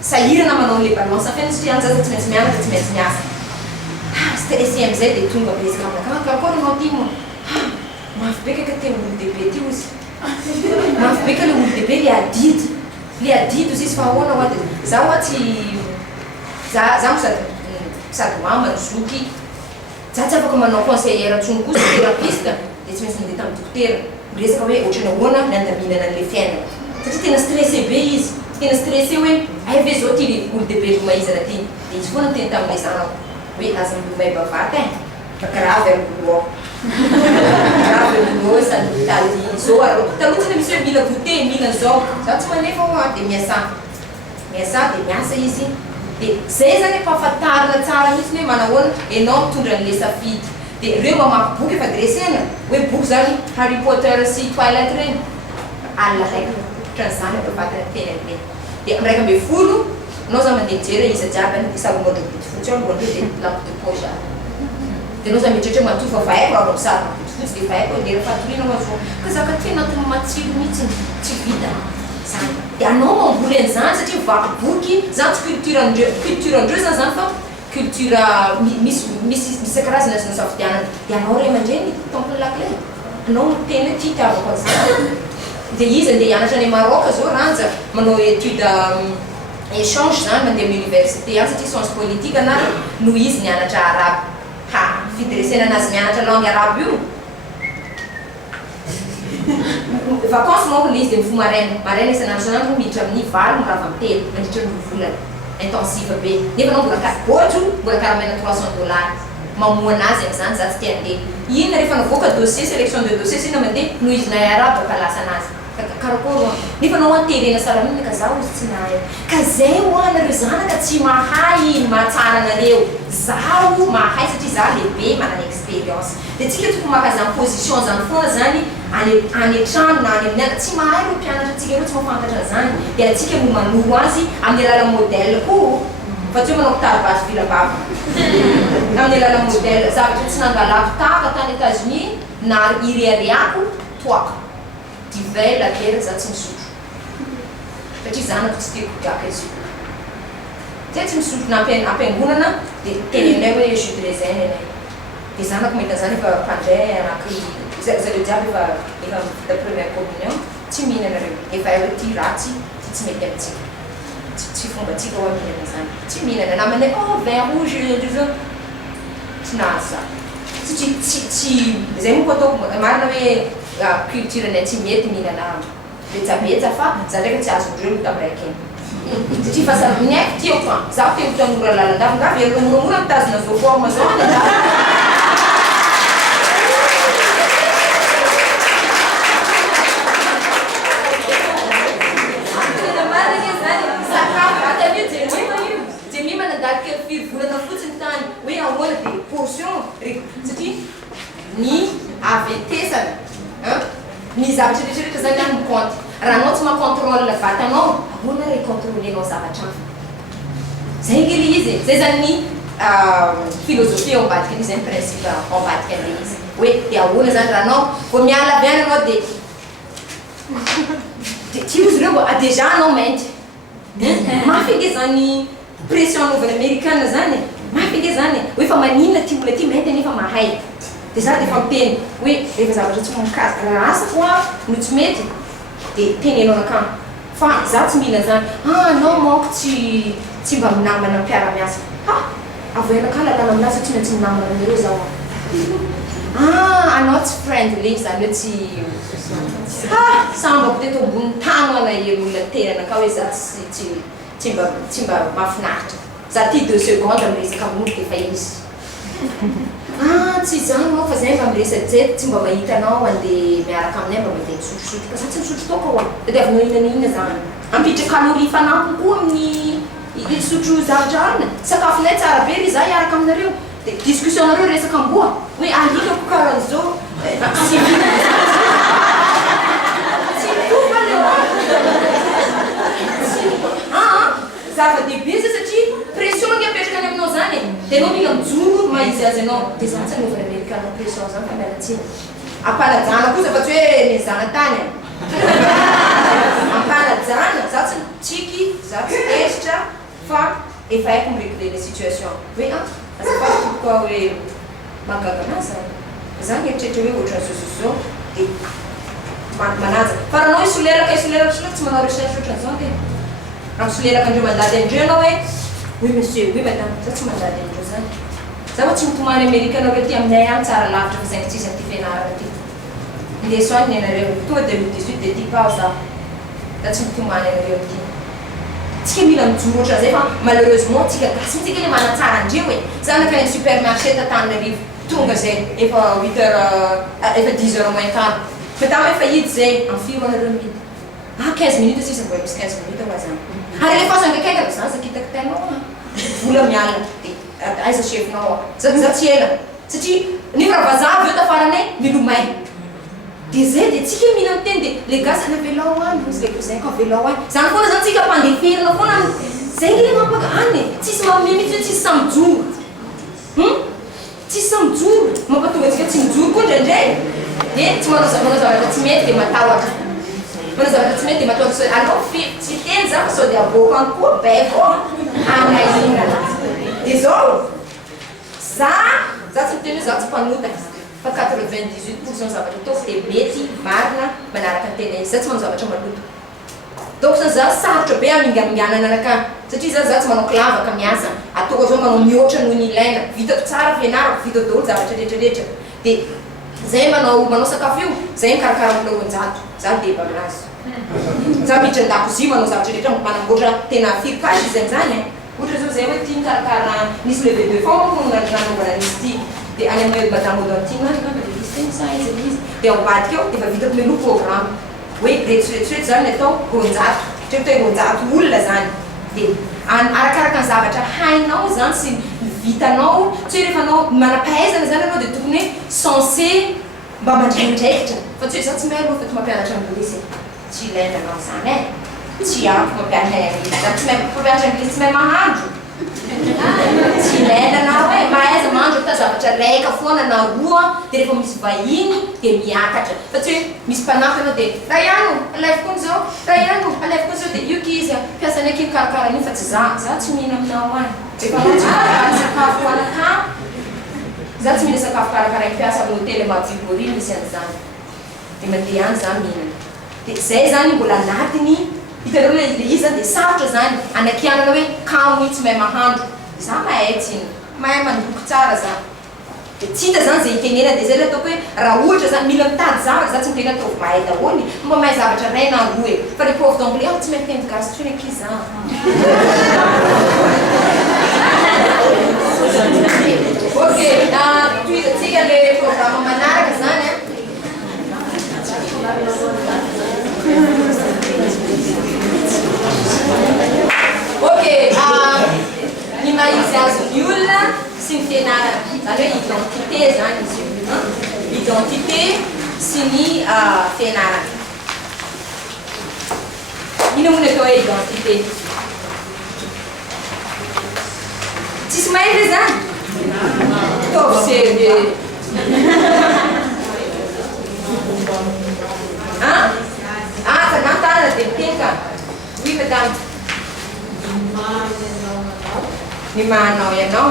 sahirana manao le balance afena satria any zaza tsy maintsy mianatra tsy maintsy miasa stressé amizay dia tonga bezaka aminaka akory anao ty mo mafy beka ka te olo dehibe ty izy mafy beka le olo dehibe le adido izy fa ahoana oa dia za oa tsy za sady mamany zoky za tsy afaka manao conseillère antsony kosa thérapeute dia tsy maintsy mandeha tamin'ny dokotera miresaka hoe ohatrany ahoana ny andaminana an'le fiainana satria tena stressé be izy tena stressé hoe aive zao ty olo dehibe lomaizana ty dia izy foana teny tamin'le zanako hoe aza milomay bavata fa grave arolo grave arolo sady tady zao arô talotsiny misy hoe mila goûté mila zao za tsy manefa hoa dia miasa dia miasa izy dia zay zany empahafantarina tsara mihitsy hoe manahoana ianao mitondra an'le safidy dia reo mamaky boky efa dresena hoe boky zany Harry Potter sy Twilight reny alina raiky ohatran'izany empafatana tena be dia amin'ny raika ambe folo anao za mandeha mijery isa jiaby any dia saby modebidy fotsy ao lohan'reo dia lampe de poche dia anao za mieritreritra matoy fa vahaiko raha misary fotsy dia vahaiko dia rehefa atoriana mazo ka zaka ty natony matsilo mihitsy tsy vita zany dia anao mamboly an'izany satria vaky boky zany tsy culture andreo zany fa culture misy karazana azy nasafidianana dia anao ray aman-dreny temple laclé anao tena ty tiavako an'izany dia izy andeha hianatra any Maroc zao ranja manao étude échange zany mandeha amin'ny université any satria science politique na noho izy nianatra arabe fidresena anazy mianatra langue arabe io vacances manko le izy dia mifo maraina isanandro sanandro miditra amin'ny valo mirava amin'ny telo mandritra ny volana intensive be nefa anao mbola karabôtro mbola karamena $300 mamoana azy am'izany za tsy tia andeha inona rehefa navoaka dossier sélection de dossier sina mandeha noho izy nay arabe baka lasa anazy karakôry nefa anao anterena sara minina ka zaho izy tsy nahay ka zay hoanareo zanaka tsy mahay mahatsara anareo zaho mahay satria za lehibe manana expérience dia tsika toko makazany position zany foana zany any an-trano na any amin'ny ana tsy mahay reo mpianatra atsika reo tsy mafantatra zany dia atsika no manoro azy amin'ny alala modèle koa fa tsy hoe manao kitarovato vilabava amin'ny alala modèle zavatra tsy nangalako taka tany États-Unis na iriariako toaka divay la bière za tsy misotro satria zanako tsy tiako gaka izy zay tsy misotro na ampiangonana dia tenenay hoe jus de raisin nenay dia zanako mahita zany efa mpandray anaky zareo jiaby efa vita première communion tsy mihinana reo efa hoe ty ratsy ty tsy mety amintsika tsy fombatsika hoe mihinana zany tsy mihinana namana oh vin rouge zao tsy nahazo za satria tsy zay moa ataoko marina hoe culture-nay tsy mety mihinana betsabetsa fa za ndraiky tsy azondreo tamiraiky eny satria fa ny haiko tiako fa za teo tanora lalandavy ngavy moramora mitazona zao forme zao volana fotsiny tany hoe ahoana dia portion satria ny avetesana ny zavatra rehetrarehetra zany any miconte raha anao tsy macontrôle vatanao ahoana ray contrôlenao zavatra afa zay ngely izy zay zany ny philosophie ao ambadika an'izy zany principe ao ambadika an'ilay izy hoe dia ahoana zany raha anao vao miala avy any anao dia tia ozy reo déjà anao mainty mafy nge zany pression anaovana amerikana zany mafy nge zany hoe fa maninona ty olona ty mainty nefa mahay dia za dia efa miteny hoe rehefa zavatra tsy mamikazy raha asa foa no tsy mety dia tenenao nakany fa za tsy mila zany anao manko tsy mba minamana mpiara-miasa avoana ka lalana aminazy tsy maintsy minamana amin'ireo zao anao tsy friendly zany hoe tsy sambako teto ambony tano ana olona tenana ka hoe za tsy mba mahafinaritra za ty 2 secondes miresaka amin'olo dia fa izy tsy zany anao fa zay mba miresaka zay tsy mba mahita anao andeha miaraka aminay mba mandeha misotrosotro fa za tsy misotro taoko ao dia avy nao inana zany ampitra calorie fanampy koa amin'ny sotro zavatra alina sakafonay tsara be ry za hiaraka aminareo dia discussion nareo resaka amboa hoe alikako karaha zao zava-dehibe zay satria pression nge apetraka any aminao zany dia anao mila mijoro maizy azy anao dia zany tsy anaovana amerikana pression zany fa mialatsiny ampanajana kosa fa tsy hoe mizana tany ampanajana za tsy mitsiky za tsy esitra fa efa haiko miregle le situation hoe azafady koa hoe magaganazy zany eritreritra hoe ohatran'ny zozozao dia manaja fa raha anao isoleraka tsy manao recherche ohatran'izao dia raha misoleraka andreo mandady andreo anao hoe oui monsieur oui madame za tsy mandady andreo zany za fa tsy mitomany amerikana reo ty aminay any tsara lavitra fa zainy tsisy amty fianarana ty ndeso any anareo tonga 2018 dia ty pao za tsy mitomany anareo amty tsika mila mijoro ohatran' zay fa malheureusement tsika gasy mitsika le manatsara andreo hoe za naka ny supermarché tatanarivo tonga zay efa 8 heures efa 10 heures moins quart madame efa hidy zay amin'ny firy anareo mihidy 15 minutes sisa mbola misy 15 minutes hoa zany ary le faso angakaika zany zakitako tanao vola miala dia aiza chefinao za tsy ela satria nefa raha vazaha avy eo tafaranay milomay dia zay dia tsika mihina miteny dia le gasy ana velao any izy le cousin ka velao any zany foana zany tsika mpandeferina foana zay nge le mampaka any tsisy mamime mihitsy hoe tsisy samijoro tsisy samijoro mampatonga tsika tsy mijoro koa ndraindray dia tsy manao zavatra tsy mety dia matahotra manao zavatra tsy mety dia matahotra alao tsy teny za fa sao dia aboaka any koa baiko anainana dia zao za tsy miteny hoe za tsy mpanotaka fa 98% zavatra ataoko dia mety marina manaraka ny tena izy za tsy manao zavatra maloto donc zany za sarotra be aminganganana anakany satria za tsy manao kilavaka miasa ataoko zao manao mihoatra noho ny ilaina vitako tsara fianarako vita daholo zavatra rehetrarehetra dia zay manao sakafo io zay mikarakara olonjato za deba aminazy za miditra an-dakozia manao zavatra rehetra manamboatra tena firikasy izy am'zany ohatra zao zay hoe tia mikarakara nisy le bebe fao manko nanaovana nisy ty dia any amin'ny madame Odantine any ngamba dia misy teny sa izy dia ambadika ao dia efa vitako melo programme hoe retsoretsoreto zany atao ronjato treto hoe ronjato olona zany dia arakaraka ny zavatra hainao zany sy vitanao tsy hoe rehefa anao manam-pahaizana zany anao dia tokony hoe censé mba mandraindraikitra fa tsy hoe za tsy mahay aloha fa ty mampianatra anglisy tsy ilaina anao zany tsy ampy mampianatra tsy mampianatra anglisy tsy mahay mahandro tsy ilaina anao hoe mahaiza mahandro ta zavatra raika foana na roa dia rehefa misy vahiny dia miakatra fa tsy hoe misy mpanampy anao dia raiano alaifokony zao raiano alaifokony zao dia io kizy mpiasany aky mikarakara an'iny fa tsy za tsy mihina aminao any rehefa anao tsy mikarakara sakafo anakamo za tsy mihina sakafo karakara mpiasa amin'ny hotely mavigoriny misy an'izany dia mandeha any za mihinana dia zay zany mbola anatiny hitanao le izy zany dia sarotra zany anakianana hoe kamo itsy mahay mahandro za mahay tsiny mahay mandoko tsara za dia tsy hita zany zay itenena dia zay le ataoko hoe raha ohatra zany mila mitady zavatra za tsy mitena ataovy mahay dahony mba mahay zavatra ray na roa e fa le prof d'anglais aho tsy mahay teny gasy tsony aky za ok toizatsika le programme manaraka zany ok ny mahizy azony olona sy ny fianarana zany hoe identité zany izy io identité sy ny fianarana ino moa ny atao hoe identité tsisy mahay le zany taovy serve Tanantara dia miteny oui madame ny mahanao ianao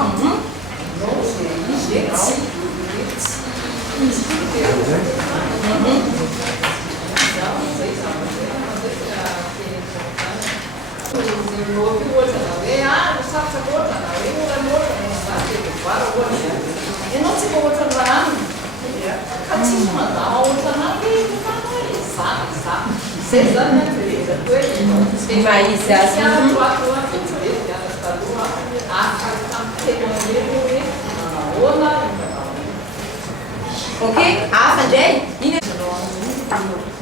ok hafa ndray iny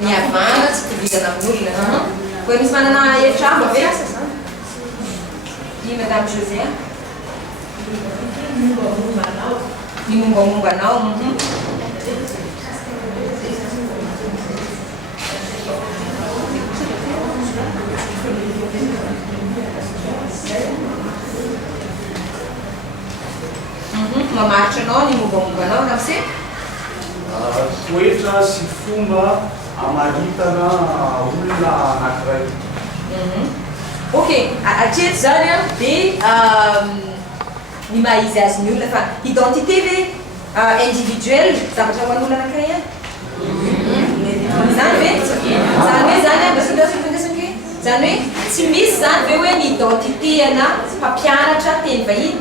ny avana tsy tovizana amin'olona koa misy manana hevitra ava ve asa zany i madame José ny mombamombanao mamaritra anao ny mombamombanao na se toetra sy fomba amaritana olona anankiray ok atreto zany a dia ny mahizy azy ny olona fa identité ve individuelle zavatra ho an'olona anankiray any zany hoe zany hoe tsy misy zany ve hoe ny identité ana mpampianatra teny vahiny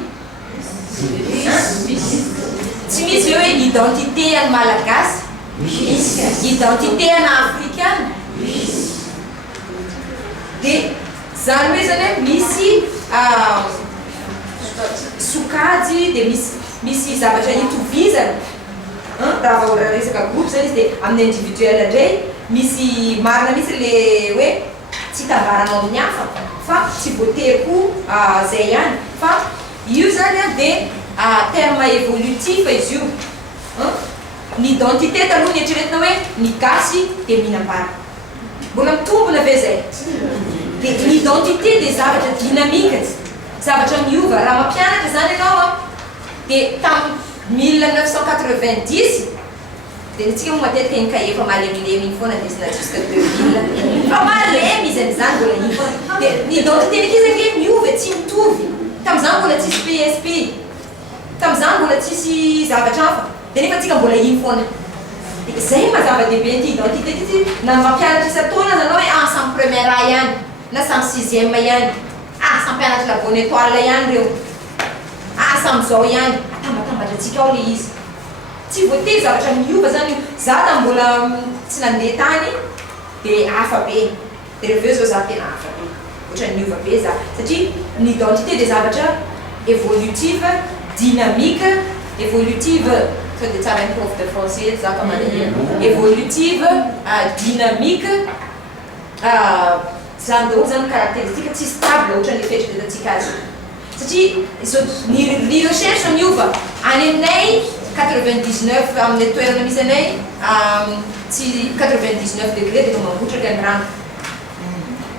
tsy misy hoe identité any malagasy identité ana africaine dia zany hoe zany hoe misy sokajy dia misy zavatra hitovizana raha vao resaka groupe zany izy dia amin'ny individuel indray misy marina misy le hoe tsy tambaranao amin'ny hafa fa tsy voatery koa zay ihany fa io zany a dia terme évolutif izy io ny identité taloha ny eritreretina hoe ny gasy dia mihinam-bary mbola mitombona ve zay dia ny identité dia zavatra dynamique zavatra miova raha mampianatra zany ianao dia tamin'ny 1990 dia nitsika mo matetika iny cahier fa malemilemy iny foana desina jusque 2000 fa malemy izy am'izany mbola iny foana dia ny identité nikizy ake miova tsy mitovy tam'izany mbola tsisy PSP tam'izany mbola tsisy zavatra hafa dia nefa tsika mbola iny foana zay mazava-dehibe ty identité ty na mampianatra isa-taona zanao hoe samy première A ihany na samy 6e ihany sampianatra la bonne étoile ihany reo samy zao ihany atambatambatra atsika ao le izy tsy voatery zavatra miova zany za ta mbola tsy nandeha tany dia hafa be dia reveo zao za tena hafa be ohatra ny miova be za satria ny identité des zavatra évolutive dynamique évolutive sao dia tsara ny prof de français za ka manahira évolutive dynamique zany daholo zany caractéristique tsy stable ohatra ny fetrika hitantsika azy satria ny recherche miova any aminay 99 amin'ny toerana misy anay tsy 99 degré dia mambotraka ny rano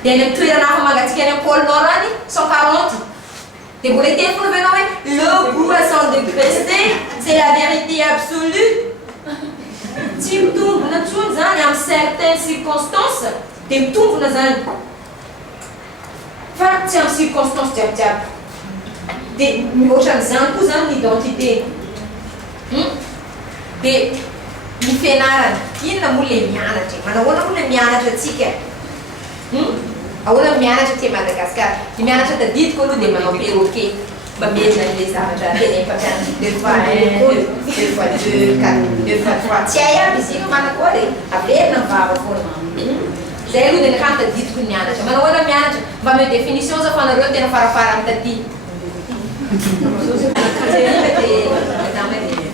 dia any amin'ny toerana hafa mangatsika any amin'ny pôle nord any 140 dia mbola hiteny foana venao hoe le goût à 100 degré C c'est la vérité absolue tsy mitombona ntsony zany amin'ny certaines circonstances dia mitombona zany fa tsy amin'ny circonstance jiabijiaby dia ohatran'izany koa zany ny identité dia ny fianarana inona moa le mianatra manahoana moa le mianatra atsika ahoana mianatra ty Madagasikara ny mianatra tadidiko aloha dia manao perroquet mba miezina le zavatra teny mpampianatra 2 fois 1 2 fois 2 4 2 fois 3 tsy hay aby izy io manakoa re averina mivava foana zay aloha dia nakany tadidiko ny mianatra manao ahoana mianatra mba meo définition za fa anareo tena farafara amin'ny taty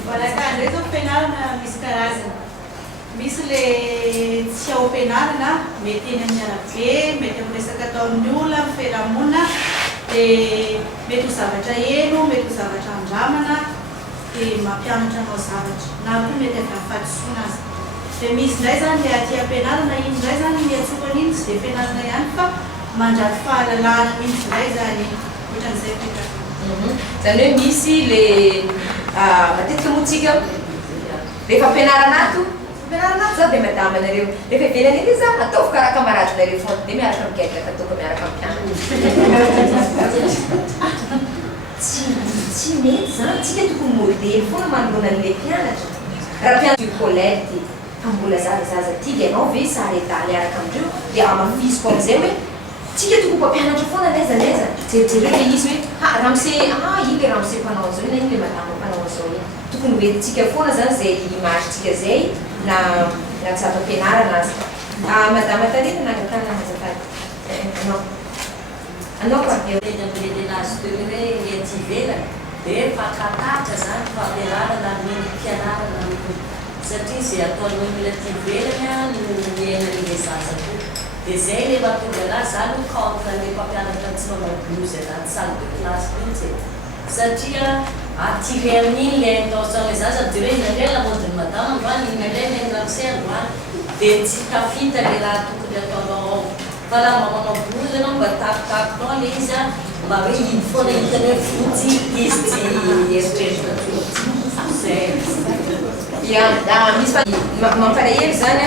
Voilà, ndray zao mpianarana misy karazana. Misy le tsy ao ampianarana, mety eny amin'ny arabe, mety amin'ny resaka ataon'ny olona, amin'ny fiarahamonina, dia mety ho zavatra eno, mety ho zavatra andramana, dia mampianatra anao zavatra. Na koa mety avy amin'ny fahadisoana azy. Dia misy ndray zany le aty ampianarana, iny ndray zany ny atsokana iny tsy dia ampianarana ihany fa mandraty fahalalahana mihitsy indray zany ohatran'izay petraka. Zany hoe misy le matetika moa tsika rehefa ampianarana ato zao dia madama anareo rehefa ivelany eny za ataovy karaha kamaradinareo foana dia miaraka migaga ataoko miaraka mpianatra tsy mety zany tsika tokony modely foana manoloana an'le mpianatra raha mpianatra collecte fa mbola zazazaza ty dia anao ve saretaly araka amindreo dia amafisiko am'izay hoe tsika tokony mpampianatra foana lezaleza jerijereo le izy hoe ramse iny le ramse mpanao an'izao ina iny le madama mpanao an'izao iny tokony hoentintsika foana zany zay imagetsika zay na tsapa ampianarana azy madama tarina nangakana hazafady anao koa azy teo hoe ety ivelany dia fakatatra zany fa ampianarana miny mpianarana satria zay ataonao mila ty ivelany no miainan'ile zaza koa dia zay le mahatonga anazy zany ho contre le mpampianatra tsy manao blouse anaty salle de classe mihitsy satria attiré amin'iny le intention le zaza dire inandray lamodiny madama androany inandray menramse androany dia tsy tafita le raha tokony ataonao ao fa raha mba manao blouse anao mba takitakinao le izy mba hoe iny foana hitany hoe fotsy izy tsy eritreritra zay misy mampalahelo zany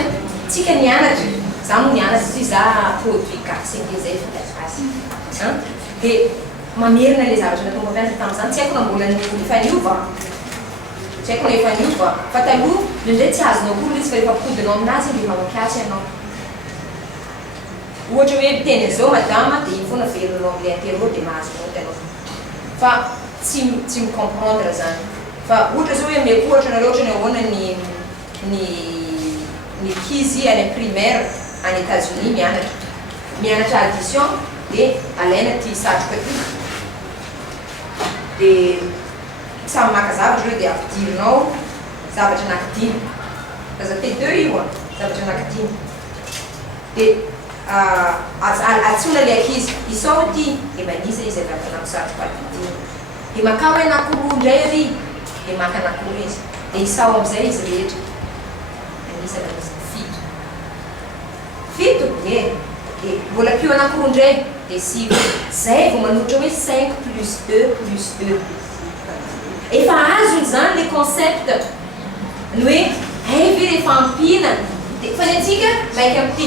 tsika nianatra za moa nianatra tsy za produit gasy zay fantasy dia mamerina le zavatra natao mampianatra tamin'izany tsy haiko na mbola efa niova tsy haiko na efa niova fa taloha ndraindray tsy azonao koa izy fa rehefa ampodinao aminazy dia mampiasy ianao ohatra hoe miteny an'izao madama dia iny foana velonao amin'le interro dia mahazonao tanao fa tsy micomprendre zany fa ohatra zao hoe meko ohatra nareo ohatra ny ahoana ny kizy any primaire any États-Unis mianatra addition dia alaina ty satroka ty dia samy maka zavatra reo dia ampidirinao zavatra anankidimy aza te 2 io zavatra anankidimy dia atsona le akizy isao ty dia manisa izy avy atanako satroka ampidiry dia maka hoe anakoroa indray ary dia maka anakoroa izy dia isao am'izay izy rehetra manisa izy fito dia mbola pio anakoroa indray dia 6 zay vao manotra hoe 5 plus 2 plus 2 efa azony zany le concept ny hoe ayve rehefa ampina dia fa ny atsika maika am'ty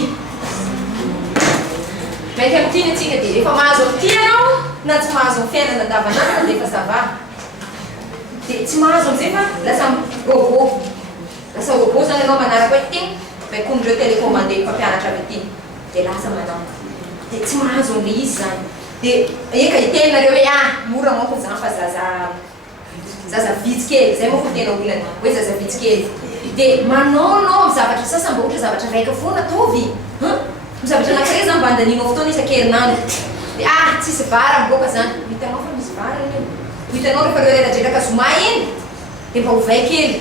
ny atsika dia efa mahazo am'ty anao na tsy mahazo amin'ny fiainana andavanandro dia efa sava dia tsy mahazo am'izay fa lasa robot zany anao manaraka hoe ty baikondreo télécommandé mpampianatra avy aty dia lasa manao dia tsy mahazo am'le izy zany dia eka itenareo hoe mora manko zany fa zaza vitsikely zay moa ko tena olana hoe zaza vitsikely dia manao zavatra sasa mba ohatra zavatra raika foana ataovy zavatra anakirey zany mba andaninao fotoana isan-kerinandro dia tsisy vara miboaka zany hitanao fa misy vara iny hitanao rehefa reo reradraraka zoma iny dia mba hovay kely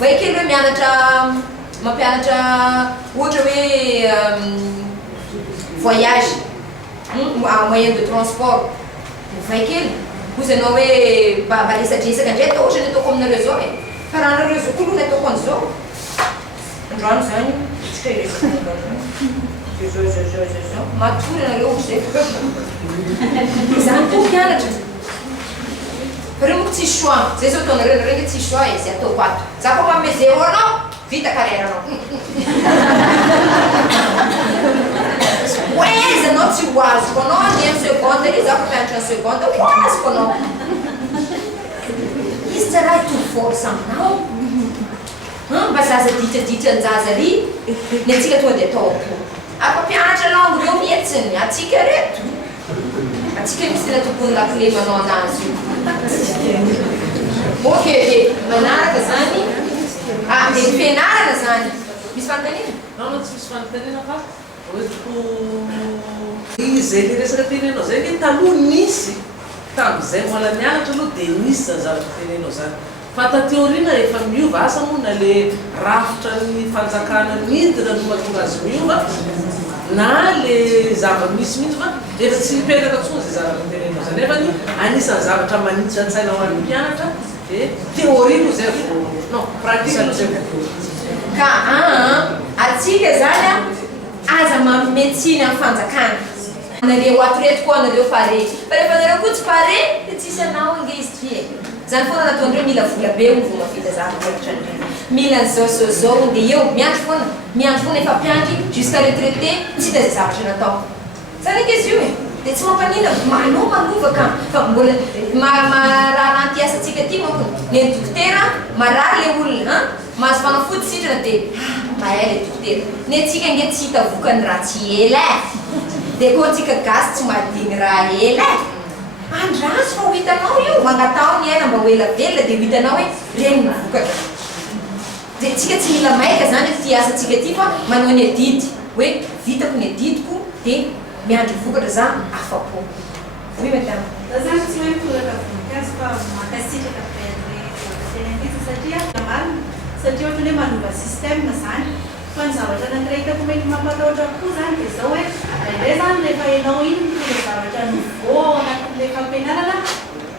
hoe mampianatra ohatra hoe voyage moyen de transport hovay kely ozy anao hoe mba resadresaka ndray atao ohatra ny ataoko aminareo zao fa raha nareo zao koa aloha ny ataoko an'izao androano zany tsika zao matory anareo ohatra zay zany koa mpianatra fa reo moko tsisy choix zay zao ataonareo nareo nge tsisy choix zay ataoko ato za koa manome 0 anao vita carrière anao oeza anao tsy ho azoko anao any amin'ny seconde ry za ko mianatra ny seconde hoe azoko anao izy tsy raha hitovy force aminao mba zaza ditraditra ny zaza ry ny atsika tonga dia atao Afa-pianatra langue reo mihitsiny, atsika reto. Atsika misy tena tokony lakile manao anazy io. Ok, dia manaraka zany. Dia fianarana zany. Misy fanontaniana? Non, tsy misy fanontaniana fa oetiko izay le resaka tenenao zay le taloha nisy tamin'izay mbola mianatra aloha dia nisy zany zavatra tenenao zany. Fa tateoriana efa miova asa moa na le rafitra ny fanjakana midina no mahatonga azy miova na le zava-misy mihitsy fa efa tsy mipetraka tsony zay zavatra tenenao zany nefa ny anisan'ny zavatra manitsy an-tsaina ho an'ny mpianatra dia teoria no zay non pratika no zay ka atsika zany aza mametsiny amin'ny fanjakana nareo ato reto koa nareo pare fa rehefa nareo koa tsy pare dia tsisy anao inge izy ty e zany foana nataondreo mila vola be vo mafita zavatra mila zao dia eo miandro foana efa mpiandry jusqu'à retraité tsy da zay zavatra natao zany eky izy io e dia tsy mampanina manao manovaka fa mbola raha anty asantsika ty manko ny dokotera marary le olona mahazo fanafody sitrana dia mahay le dokotera ny atsika nge tsy hita vokany raha tsy ela dia koa antsika gasy tsy mahadigny raha ela andraso fa ho hitanao io magnatao ny aina mba ho elavelona dia ho hitanao hoe reny mivokatra dia tsika tsy mila maika zany ty asantsika ty fa manao ny adidy hoe vitako ny adidiko dia miandry vokatra za afapo oui madame za zany tsy hoe mitoraka voninkazo fa makasitraka tenen'izy satria marina satria ohatra hoe manova système zany fa ny zavatra anankiray hitako mety mampatahotra koa zany dia zao hoe indray zany rehefa ianao iny mitondra zavatra nouveau anatin'le fampianarana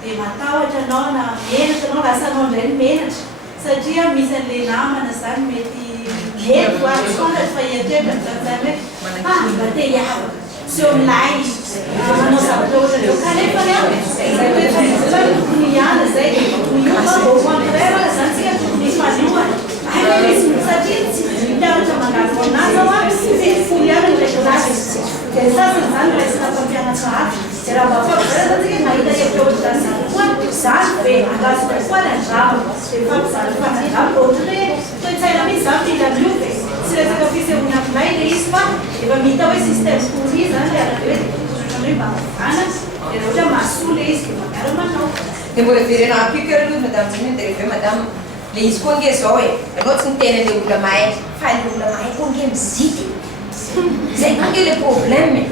dia matahotra anao na menatra anao lasa anao indray ny menatra satria misy an'le namana zany mety mety ary fantatra fa ietrefatra zany hoe mba te hiavaka sy online manao zavatra ohatrareo kanefa zany tokony ihana zay miofa contraire zany tsika tokony fanoana satria tsy mpianatra mangazo aminazy ao dia folo ihany ndraiky lasy dia sasany zany resaka fampianatra avy dia raha mba fampizara zany tsika mahita hevitra ohatrany zany koa zany be angazo koa ny andrama dia fampizara fanandrama ohatra hoe toe-tsaina mihitsy zany mila miove tsy resaka fisehoana aminay le izy fa efa mihita hoe système pourri zany le arabe hoe hoe mba mavana dia raha ohatra mahasoa le izy dia manara manao dia mbola verena apika aloha madame Jimine dia rehefa madame le izy koa nge zao e anao tsy nitena le olona mahay fa le olona mahay koa nge mizity zay koa nge le problème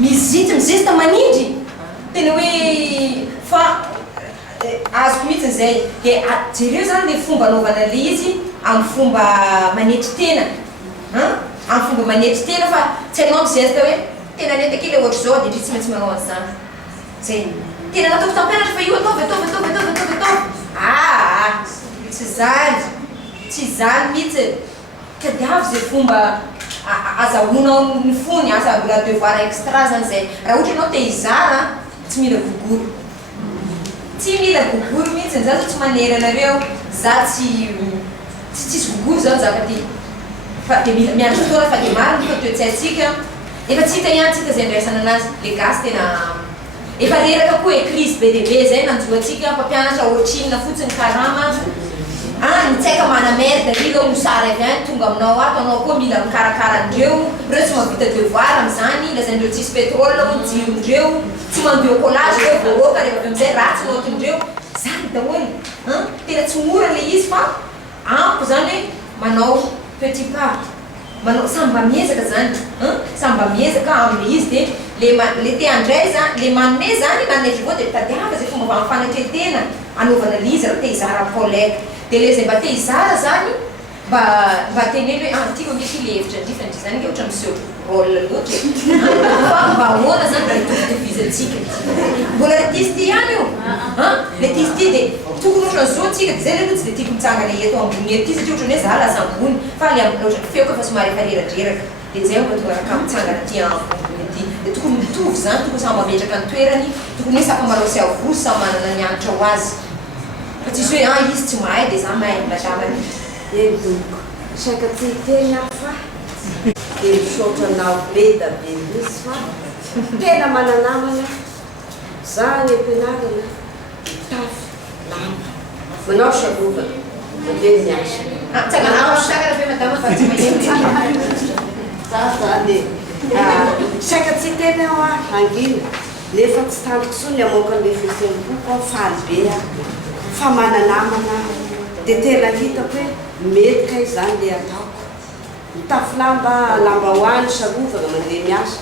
mizity mizesta manindry tena hoe fa azoko mihitsy zay dia jereo zany le fomba anaovana le izy amin'ny fomba manetry tena amin'ny fomba manetry tena fa tsy anao mizesta hoe tena netaka le ohatra zao dia tsy maintsy manao an'izany zay tena nataoko tampianatra fa io ataovy tsy zany tsy zany mihitsy ka diavy zay fomba azahoanao ny fony asa mbola devoir extra zany zay raha ohatra anao te hizara tsy mila gogory mihitsy za zao tsy manery anareo za tsisy gogory zao zaka-ty fa dia mila miandry fotoana fa dia marina fa toe-tsaintsika efa tsy hita ihany tsika zay andraisana anazy le gasy tena efa reraka koa e crise be dia be zay nanjoatsika mpampianatra ohatrinina fotsiny karama nitsaika manamerde rilo misara avy any tonga aminao ato anao koa mila mikarakara andreo reo tsy mahavita devoir amin'izany lazandreo tsisy pétrole jirondreo tsy mandio collage reo voaroka rehefa avy amin'izay ratsy notindreo zany daholy tena tsy mora le izy fa ampo zany hoe manao petit pas manao samba miezaka zany samba miezaka amile izy dia le te andraiza le manome zany manome voa dia tadiava zay fomba mfanatretena anaovana le izy raha te hizara collègue dia le zay mba te hizara zany mba teneny hoe tiako nge ty le hevitra ndrifandry zany nge ohatra monsieur rôle loatra fa mba ahoana zany raha itovitovizantsika mbola artiste ihany io le artiste dia tokony ohatra zao tsika dia zay le aloha tsy dia tiako mitsangana eto ambony eto ty satria ohatra hoe za lasa ambony fa le ohatra feoko efa somary efa reradreraka dia zay mba tonga raka mitsangana ty ambony ty dia tokony mitovy zany tokony samy mametraka ny toerany tokony hoe saka manao sy avoso samy manana ny anitra ho azy fa tsisy hoe izy tsy mahay dia za mahay madamany Edoko, saika tsy tena fa dia misaotranao be da be misy fa tena mananamana za ny ampianarana tafy lamba manao salovana be miasa tsaganao sakara be madama fa tsy mahay za zany saika tsy teny aho a angina nefa tsy tandroko so ny amoaka an'le fisemboako aho faly be a fa mananamana dia tena hitako hoe mety kay zany le ataoko mitafy lamba hoany sarovana mandeha miasa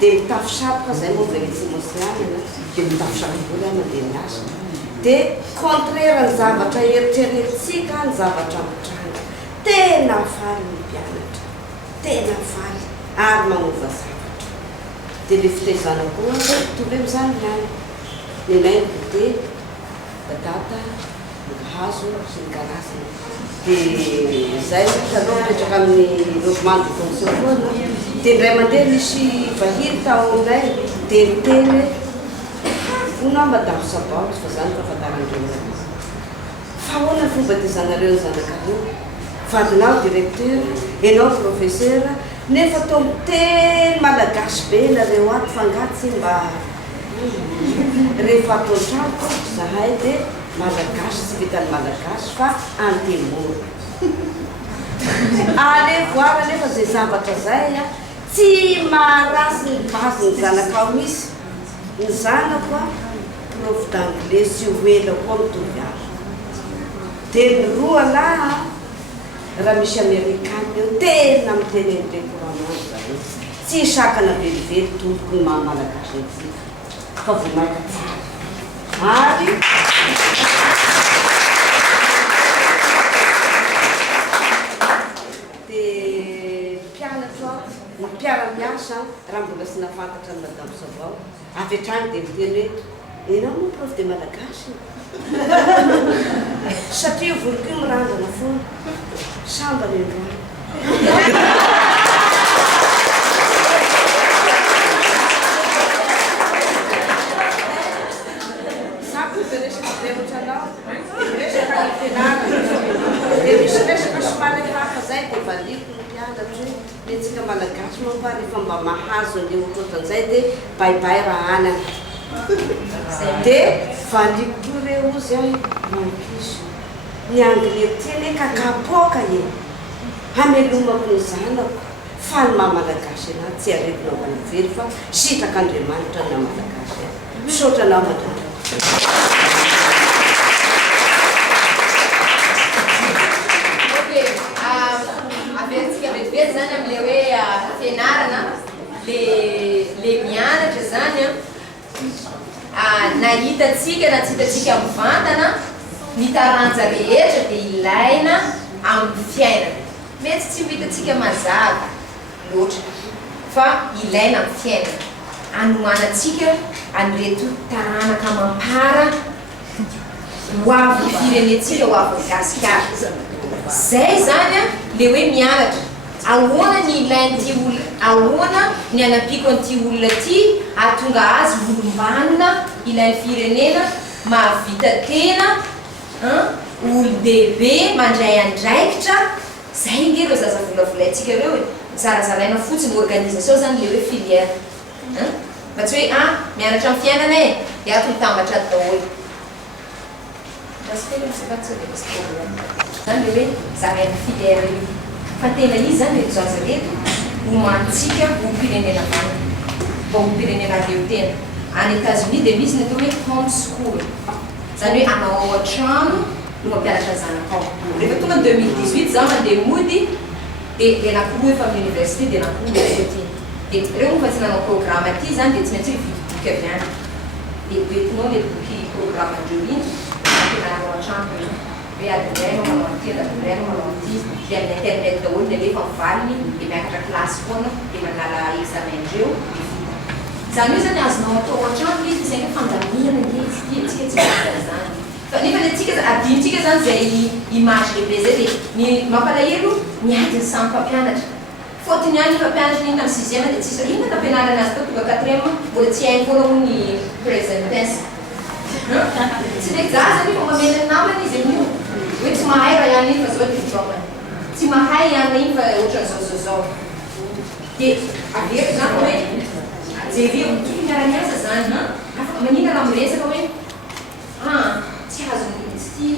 dia mitafy satroka zay moa zay tsy mosianina dia mitafy saroboly a mandeha miasa dia contraire ny zavatra eritreretintsika ny zavatra mitranga tena faly ny mpianatra tena faly ary manova zavatra dia le fitaizana koa tobe mizany ihany ny naingo de batata hazo sy ny karazana dia zay taloha mipetraka amin'ny logement de fonction foana dia indray mandeha misy vahiny tao aminay dia miteny hoe ona madamo sabaoty fa zany fahafantarandreo fa hoana fomba tezanareo ny zanakareo vadinao directeur enao professeur nefa to miteny malagasy be nareo ato fangatsy mba rehefa ataotranoko zahay dia malagasy tsy vitany malagasy fa antemoro alevoara nefa zay zavatra zay a tsy maharasy ny bazy ny zanakao misy ny zanako a prof d'anglais sy hoela koa mitovy azo dia ny roa laha raha misy amerikany eo tena miteny an'le couramment zany tsy sakana velively tompoko ny mahamalagasy ntsika fa vomaika tsara ary dia mpianatra ny mpiara-miasa raha mbola sy nafantatra ny madamo savao avy hatrany dia miteny hoe enao moa prof de malagasy satria voliko io mirandrana foana samba ny androany sapo dia resaka beotranao resaka ny fianarana dia misy resaka somary hafa zay dia valiko ny mpianatra hoe netsika malagasy moa rehefa mba mahazo an'le otrotran'izay dia baibay raha anana dia valiko koa re ozy ahy mankiso ny anglais tiany hoe kakapoka e hamelomako ny zanako fa ny mahamalagasy anazy tsy aretina ho any very fa sitraka andriamanitra na malagasy a misaotranao madama averitsika vetivety zany am'le hoe fianarana le mianatra zany a nahitatsika na tsy hitatsika mivantana ny taranja rehetra dia ilaina amin'ny fiainana mety tsy hitatsika mazava loatra fa ilaina amin'ny fiainana anomanantsika an'reto taranaka mampara ho avy firenetsika ho avy gasikara zay zany a le hoe mianatra ahoana ny ilain'ity olona ahoana ny anapiko an'ity olona ty ahatonga azy volombanina ilain'ny firenena mahavita tena olon-dehibe mandray andraikitra zay ngereo zaza volavolaintsika reo e zarazaraina fotsiny organisation zany le hoe filière mba tsy hoe mianatra amin'ny fiainana e dia ato mitambatra daholo zany le hoe zaraina filière io fa tena izy zany reto zaza reto homanitsika ho pirenena vana mba ho pirenena leo tena any États-Unis dia misy ny atao hoe home school zany hoe anao ao an-trano no mampianatra zanakao rehefa tonga ny 2018 za mandeha mody dia le nakoho efa amin'ny université dia nakoho ty dia reo mofa tsy nanao programme aty zany dia tsy maintsy hoe vidiboky avy any dia betinao le boky programme andreo iny ampianarao an-trano hoe adindrainao manao an'ity adindrainao manao an'ity dia amin'ny internet daholo ny alefa mivaliny dia miakatra klasy foana dia manala examendreo zany io zany azonao atao an-trano izy isaky fandamihana izy ty tsika tsy mazana zany fa nefa le tsika adintsika zany zay image lehibe zay dia ny mampalahelo miady ny samy mpampianatra fôtony any mpampianatra iny tamin'ny sixième dia tsisa inona nampianarana azy tao tonga quatrième mbola tsy hainy foana ho ny present tense tsy ndraiky za zany fa mamena ny namana izy amin'io hoe tsy mahay raha ihany iny fa zao diplôme tsy mahay ihany iny fa ohatran'izao zao dia aveko zany hoe jereo mitoko miara-miasa zany afaka manina raha miresaka hoe tsy azo tsy ty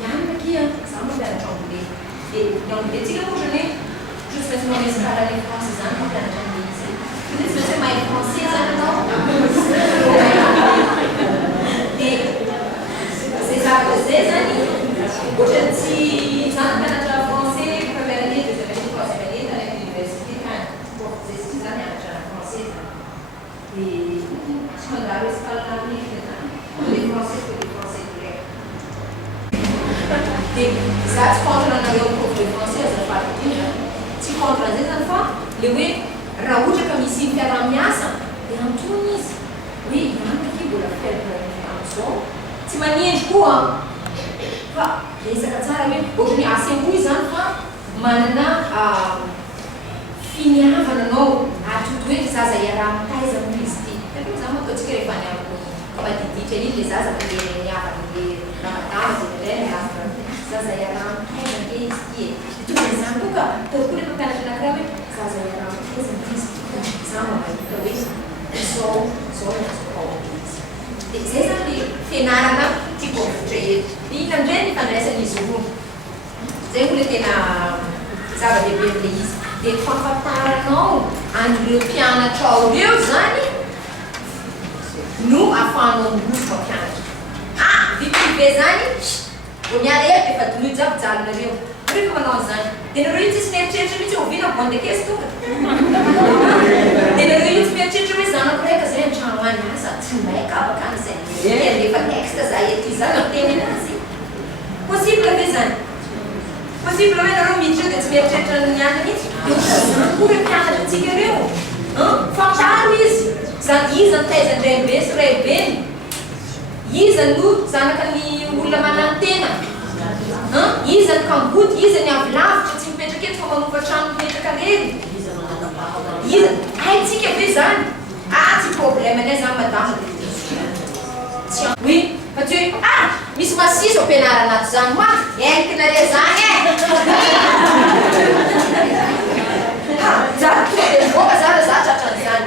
ianina kia za mampianatra anglais dia ny anglais tsika moa zany hoe juste maintsy mamesaka la référence zany ohatra tsy zany mianatra français première année deuxième année troisième année tany amin'ny université tany zay tsy zany mianatra français et tsy mandalo hoe tsy fahalalana zany le français direct dia za tsy contre anareo prof de français azafady indrindra tsy contre an'izay zany fa le hoe raha ohatra ka misy fiarah-miasa dia antony izy hoe ianaki mbola fiarah-miasa tsy manendry koa fa resaka tsara hoe ohatrany asemboy zany fa manana finiavana anao atoto hoe zaza iaraha taizana izy ty tena za mataontsika rehefa any amin'ny madiditra iny le zaza le niavana le ramadama zay indray milasitra zaza iaraha taizana ke izy ty e tonga zany koa ka tao koa rehefa mpianatra anakira hoe zaza iaraha taizana izy ty za mamahita hoe zao azoko ao izy dia zay zany le fianarana tiako avotra eto ina indray ny fandraisan'izy roa zay koa le tena zava-dehibe am'le izy dia fahafantaranao an'ireo mpianatra ao reo zany no ahafahanao miroso mampianatra viprivé zany vao miala eto efa dinoy jiaby jalonareo rehefa manao an'izany dia nareo io tsisy mieritreritra mihitsy ovina bonde kesy tonga dia nareo io tsy mieritreritra hoe zanako raika zay an-trano any asa tsy maika abakany zay efa texte za ety zany amteny anazy possible ve zany possible hoe nareo miditra dia tsy mieritreritra ny any mihitsy dia koa hoe mpianatra antsika reo fantaro izy zany iza ny taizan-draybe sy raybeny iza no zanaka ny olona manantena iza ny kamboty iza ny avilavitra tsy mipetraka eto fa manova trano mipetraka rery iza haitsika ve zany tsy problème anay zany madama oui fa ty hoe misy masisy ampianarana ato zany ma enkinare zany za voka zara za tratran'izany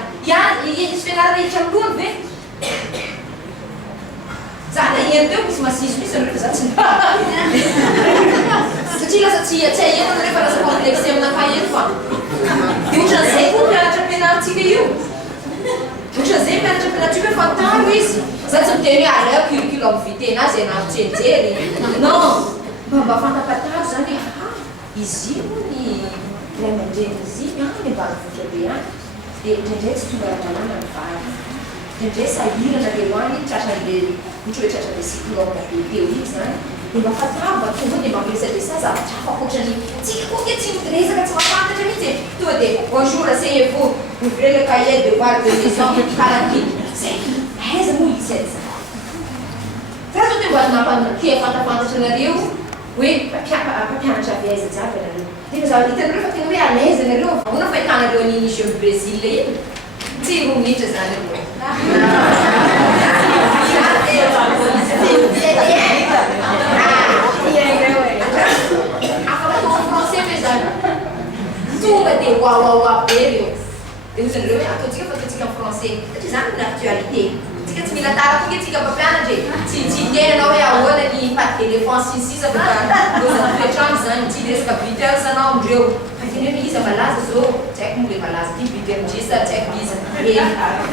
izy fianarana hitra amin'lohany ve za na iany teo misy masisy misy rehefa za tsy satria lasa tsy ahenana rehefa lasa complexe aminakahy eto fa dia ohatran'izay koa mpianatra ampianarantsika io ohatran'izay mpianatra ampianaritsika hoe fantaro izy za tsy miteny hoe alea curriculum amin'ny vitenazy ianaro tsenjery non mba fantapataro zany izy io ny ray aman-dreny izy ny ambanivohitra be any dia indraindray tsy tonga ra-dalàna ny vary indraindray sahirana reo any tratran'le ohatra hoe tratran'le cyclone be teo iny zany dia mba fatava tonga dia mampiresadresa zavatra hafa ohatrany tsika koa ke tsy resaka tsy mafantatra mihitsy tonga dia bonjour asseyez-vous ouvrez le cahier de devoir de maison karaky zay aiza moa izy aiza fa zao dia mba tia fantafantatra anareo hoe mpampianatra avy aiza jiaby anareo dia za hitanareo fa tena hoe alaiza anareo ahoana fahitanareo an'iny jeu Brésil iny tsy roa minitra zany afaka atao français ve zany tonga dia wawawa be reo dia ozanareo hoe ataontsika fa ataontsika amin'ny français satria zany ny actualité tsika tsy mila tara koa tsika mpampianatra tsy tenanao hoe ahoana ny paty d'éléphant sisisa fa ozany toetrano zany tsy resaka biters anao amindreo teny hoe iza malaza zao tsy haiko moa le malaza ty biterndrisa tsy haiko iza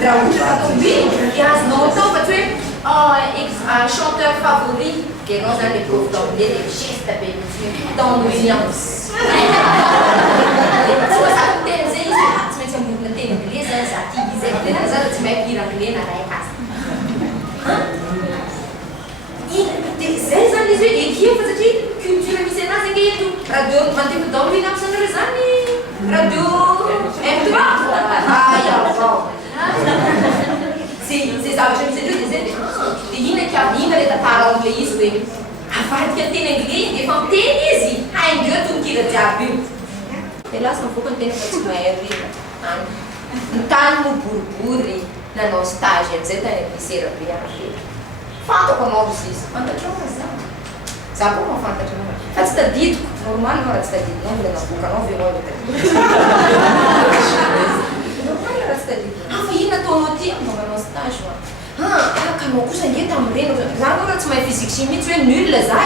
raha ohatra ka atao hoe azonao atao fa tsy hoe chanteur favori ianao zany le prof d'anglais le geste be dans Williams tsy masaka miteny zay izy tsy maintsy ambodina teny anglais zany za ty izy tena za tsy mahay mpihira anglais na raika azy zay zany izy hoe ekio fa satria culture misy anazy ange eto radio mandefa dans Williams anareo zany radio M3 iavao zay zavatra misy anreo dia zay dia ina le tantara an'le izy hoe avadika ny teny anglais dia efa miteny izy haindreo tononkira jiaby io dia lasa mivoaka ny tena fa tsy mahay rina any ny tany mo boribory nanao stage am'izay tany amin'ny lycée rabe any fantako anao izy izy fantatrao za za koa mafantatra anao fa tsy tadidiko normal anao raha tsy tadidinao mbola navoaka anao ve anao normal raha tsy tadidiko fa ino nataonao ty mba manao stage kanao kosa nge tamin'ireny za anao raha tsy mahay physique chimie tsy hoe nul za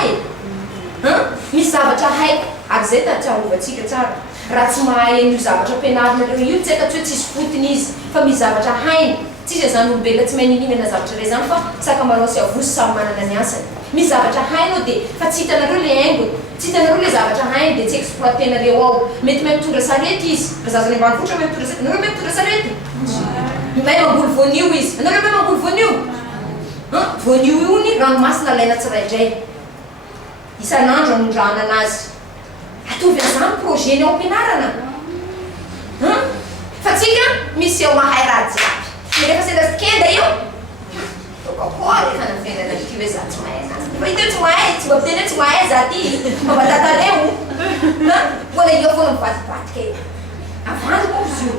misy zavatra haiko ary zay tatiarovantsika tsara raha tsy mahay an'io zavatra ampianarinareo io tsy haika tsy hoe tsisy fotony izy fa misy zavatra hainy tsisy zany olombelona tsy mahay ninina zavatra ray zany fa saka manao sy avosy samy manana ny asany misy zavatra hainao dia fa tsy hitanareo le haingony, tsy hitanareo le zavatra hainy dia tsy exploitenareo ao. Mety mahay mitondra sarety izy, razazany ambanivohitra mahay mitondra sarety, anareo mahay mitondra sarety? Mahay mamboly voanio izy, anareo mahay mamboly voanio? Voanio io ny ranomasina alaina tsiraidray, isan'andro anondrahana anazy. Atovy an'izany projet-ny ao am-pianarana. Fa tsika misy eo mahay raha jiaby. Rehefa sendra kenda io, kokory efa nafiainana ity hoe za tsy mahay anazy. Fa ito tsy mahay, tsy mba miteny hoe tsy mahay za ty, mba tatareo. Mbola io foana mivadibadika io. Avandy moa izy io.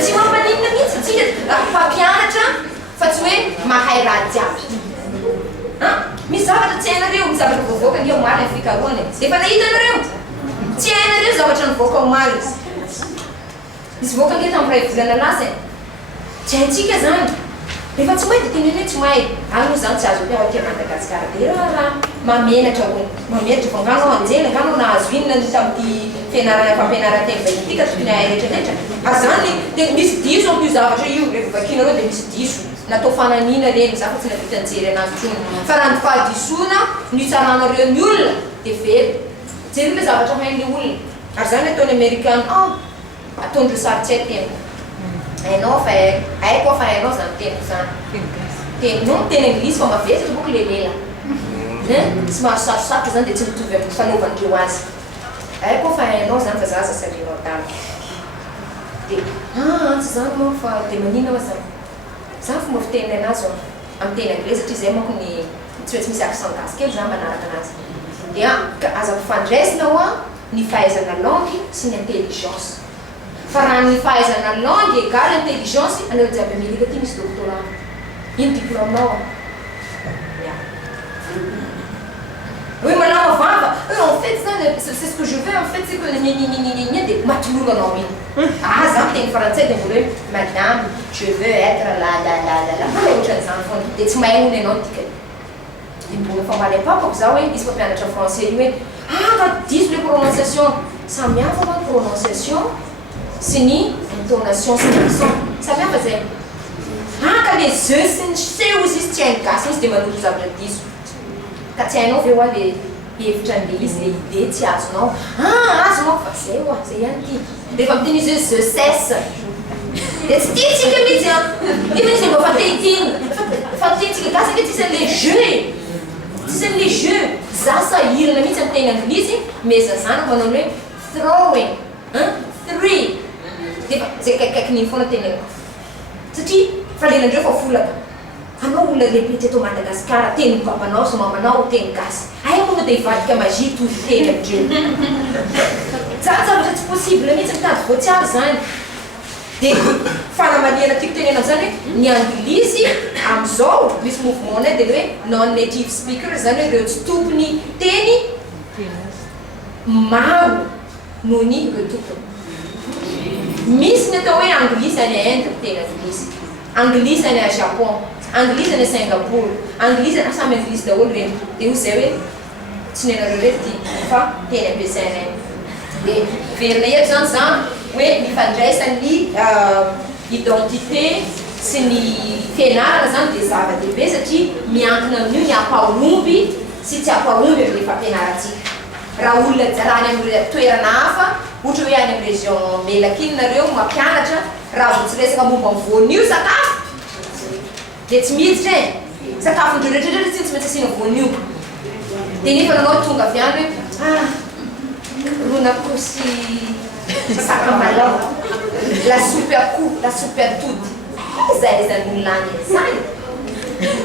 Tsy mampaninona mihitsy tsika mpampianatra fa tsy hoe mahay raha jiaby. Misy zavatra tsy hainareo, misy zavatra voavoaka nge omaly amin'ny fikarohana. Efa nahitanareo? Tsy hainareo zavatra nivoaka omaly izy. Misy voaka nge tamin'ny ray volana lasa e. Tsy haintsika zany. Rehefa tsy mahay dia tena hoe tsy mahay. Any moa zany tsy azo hoe ao Madagasikara dia raha mamenatra hono. Mamenatra fa ngano anjely, ngano nahazo inona tamin'ity fianarana fampianaran-teny vahiny ka tokony hahay rehetrarehetra. Zany dia misy diso amin'io zavatra io. Rehefa vakinareo dia misy diso. Natao fananina reny za fa tsy navita nijery anazy intsony. Fa raha ny fahadisoana ny tsaranareo ny olona dia very. Jery le zavatra hain'le olona. Ary zany ataony Amerikana, ataondreo sarotsy ay tena. Hainao fa haiko fa hainao zany teniko zany. Teny anglisy fa mavesatra boky le lela. Tsy maro sarosarotra zany dia tsy mitovy amin'ny fanaovandreo azy. Haiko fa hainao zany fa za sasarinao tany. Dia tsy zany moa fa dia maninona moa zany. Za fomba fiteniny anazy amin'ny teny anglais satria zay manko ny tsy hoe tsy misy accent gasy kely za manaraka anazy. Dia azaky fandraisina ao ny fahaizana langue sy ny intelligence. Fa raha ny fahaizana langue égale intelligence, anareo jiaby Amerika aty misy doctorat. Ino diplômenao? Oui, malama vava. En fait, ça, c'est ce que je veux. En fait, c'est que des matouloulou en oui. Ah, ça, t'es une française, t'es voulu. Madame, je veux être la. Des semaines ou des noms. Ils ne font pas comme ça, oui. Ils se font bien être français, oui. Ah, quand ils disent les prononciations, ça m'a fait une prononciation. C'est ni intonation, c'est ni son. Ça m'a fait. Ah, quand les yeux, c'est aussi ce tient casse, c'est des manous que vous avez dit. Ka tsy hainao ve hoa le hevitra an'le izy le idée tsy azonao. Azonao fa zay hoa, zay ihany ty. Rehefa miteny izy hoe je cesse. Dia tsy tiantsika mihitsy a. Io mihitsy mba fatehitiny. Fatehitsika gasy nge tsisy an'le jeu. Tsisy an'le jeu. Za sahirana mihitsy amin'ny teny anglisy, mais zazana manao hoe throwing, three. Dia zay kaikaikin'iny foana teneniko. Satria falenandreo fa folaka. Anao olona lehibe teto Madagasikara, teny babanao sy mamanao teny gasy. Ay moa dia hivadika magie toy teny amindreo. Zavatra tsy possible mihitsy mitady voatsiary zany. Dia fanamaliana tiako tenena zany hoe ny anglisy amin'izao misy mouvement dia hoe non-native speaker zany hoe ireo tsy tompony teny maro noho ny ireo tompony. Misy ny atao hoe anglisy any Inde teny anglisy, anglisy any Japon, anglisy any Singapour, anglisy any samy anglisy daholo reny. Dia hoy zay hoe tsy nenareo rety fa teny ampiasaina any. Dia verina eto zany zany hoe mifandraisan'ny identité sy ny fianarana zany dia zava-dehibe satria miankina amin'io ny ampahomby sy tsy ampahomby amin'ny fampianarantsika. Raha olona raha any amin'ny toerana hafa, ohatra hoe any amin'ny région Melaky nareo mampianatra, raha vao tsy resaka momba ny voanio sakafo dia tsy miditra e. Sakafondreo rehetrarehetra tsy maintsy asiana voanio. Dia nefa nanao tonga avy any hoe ron'akoho sy sakamalaho, la soupe akoho, la soupe atody. Zay zany olona any zany.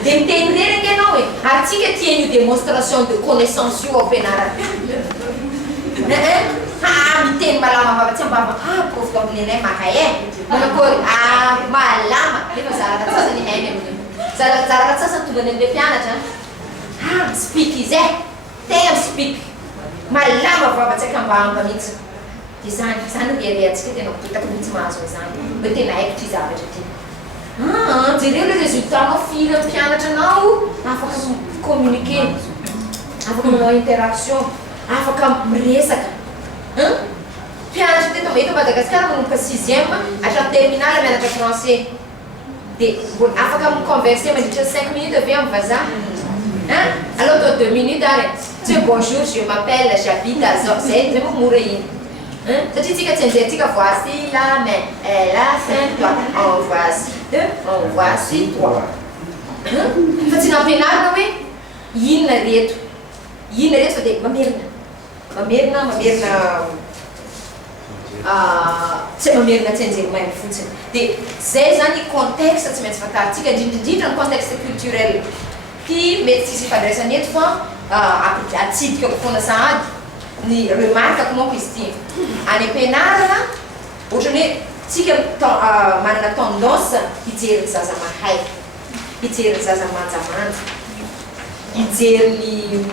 Dia miteny reraka ianao hoe atsika tian'io démonstration de connaissance io ampianarana. Miteny malama vava tsy ambava. Prof d'anglais mahay e. Manakory malama. Nefa zaraka sasany hainy amin'io. Zaraka sasany tonga an'ilay mpianatra. Speak izy e. Tegna speak. Malama vava tsy akambamba mihitsy. Dia zany riariantsika tena hitako mihitsy mahazo izany. Hoe tena haiko ty zavatra ty. Jereo le résultat-nao firy amin'ny mpianatranao, afaka communiquer, afaka manao interaction, afaka miresaka. Mpianatra teto Madagasikara manomboka 6e hatramin'ny terminale mianatra français. dia mbola afaka miconverser mandritra 5 minutes avy amin'ny vazaha. Hein? Alors dans 2 minutes arrête. C'est bonjour, je m'appelle, j'habite à Zorzay, je vais mourir. Hein? C'est-à-dire que tu voici la main, elle a 5 doigts, en voici 2, en voici 3. Hein? Fa-tsy nampianarina hoe inona reto fa dia mamerina tsy mamerina tsy anjery-mainy fotsiny. Dia zay zany contexte tsy maintsy fantarintsika indrindrindrindra ny contexte culturel. Ty mety tsisy ifandraisany eto fa atsidika foana sahady ny remarque manko izy ty. Any am-pianarana ohatrany hoe tsika manana tendance hijery ny zaza mahay, hijery ny zaza manjamanja, hijery ny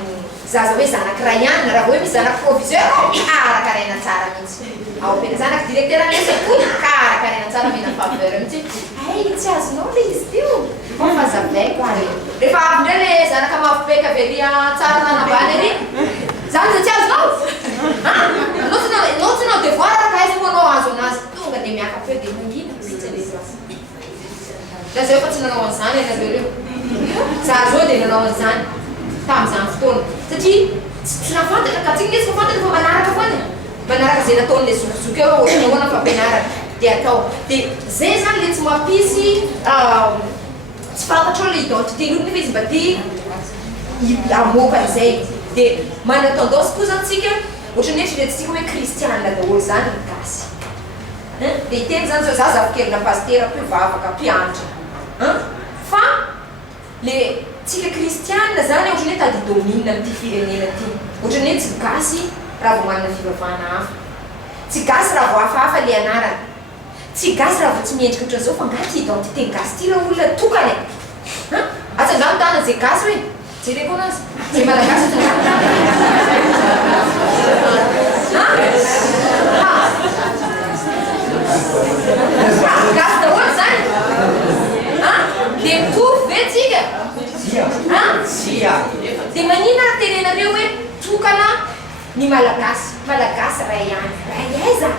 zaza hoe zanak'iray ihany raha hoe misy zanak proviseur karakaraina tsara mihitsy. Ao ampiana zanak directeur anesa koa karakaraina tsara mena faveur mihitsy. Ay tsy azonao le izy teo. Fa zavay koa re. Rehefa avy indray le zanaka mafipeka averia tsara nanambany ery. Zany zay tsy azonao. Notinao devoir araka aiza moa anao azo anazy. Tonga dia miakapeo dia mangina mihitsy le zaza. La zao efa tsy nanao an'izany ianareo reo. Za zao dia nanao an'izany tamin'izany fotoana. Satria tsy nafantatra ka tsika izy fafantatra fa manaraka foana. Manaraka izay nataon'ilay zokizoky eo ohatrany ahoana fampianarana dia atao. Dia zay zany le tsy mampisy tsy fantatrao le identité-n'olo nefa izy mba tia hamoaka an'izay. Dia manana tendance koa zany tsika ohatrany hoe treretintsika hoe kristianina daholo zany ny gasy. Dia iteny zany zao za zavakelina pastera mpivavaka mpianatra. Fa le tsika kristianina zany ohatrany hoe tady domine amin'ity firenena ty. Ohatrany hoe tsy gasy raha vao manana fivavahana hafa. Tsy gasy raha vao hafahafa le anarana. Tsy gasy raha vao tsy miendrika ohatran'izao fa ngaty identité gasy ty raha olona tokany. Atsangano tana zay gasy hoe jereko anazy zay malagasy gasy daholo zany. Dia mitovy ve tsika? Dia maninona tenenareo hoe tokana ny malagasy ray ihany. Ray aiza?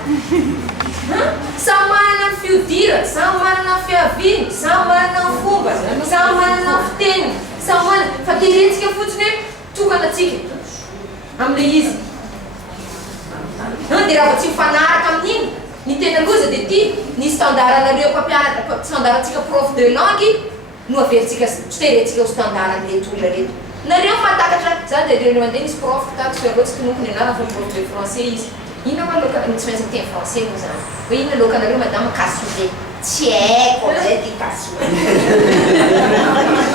Samy manana ny fihodirana, samy manana ny fiaviany, samy manana ny fomba, samy manana ny fiteniny, samy manana fa terentsika fotsiny hoe tokana tsika amin'ilay izy. Dia raha vao tsy mifanaraka amin'iny ny tena loza dia ty ny standardanareo mpampianatra standardantsika prof de langue no averintsika terentsika ho standardan'reto olona reto. Nareo mahatakatra zany dia reo mandeha nisy prof tato sy aloha tsy tononkony anarana fa prof de français izy. Inona ma loka tsy maintsy miteny français moa zany. Hoe inona lokanareo madama cassoulet. Tsy haiko amizay ty cassoulet.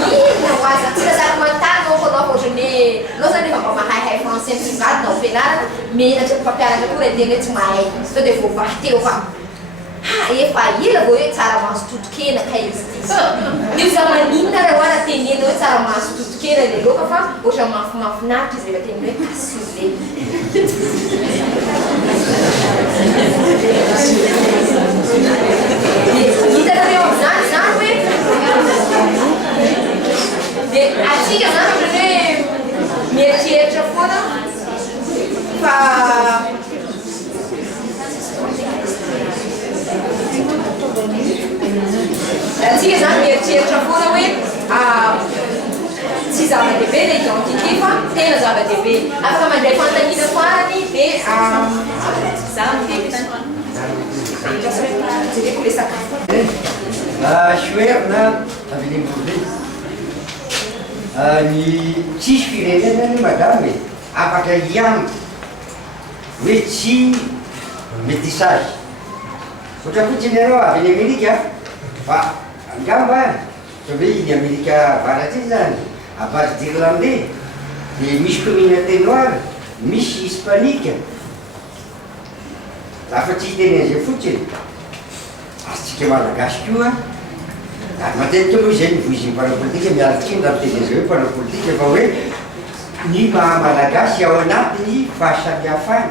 Inona ho aza tsika zany manontany manko anao fa ohatrany hoe anao zany efa mba mahahay français migadina ho fianarana menatra mpampianatra koa raha teny hoe tsy mahay. Sao dia vao vaky teo fa efa ela vao hoe tsaramaso totokena ka izy ty. Io za maninona raha oana tenena hoe tsaramaso totokena le loka fa ohatra mafinaritra izy rehefa teny hoe cassoulet. Hitanareo amin'izany zany hoe dia atsika zany ohatrany hoe mieritreritra foana fa atsika zany mieritreritra foana hoe tsy zava-dehibe le identité fa tena zava-dehibe. Afaka mandray fanontaniana farany dia za mitety jereko le sakafo. Soerina avilembobe ny tsisy firenena ny madame afaka hiamby hoe tsy métissage. Ohatra fotsiny ianao avy any Amerika fa angamba hoe ny Amerika avaratsy zany à base d'irlandais dia misy communauté noire, misy hispanique. Lafa tsy hitenen'izay fotsiny atsika malagasy koa ary matetika aloha izay nivoizin'ny mpanao-politika mialatsiny raha mitenen'izay hoe mpanao-politika fa hoe ny maha malagasy ao anatiny fahasamiafany.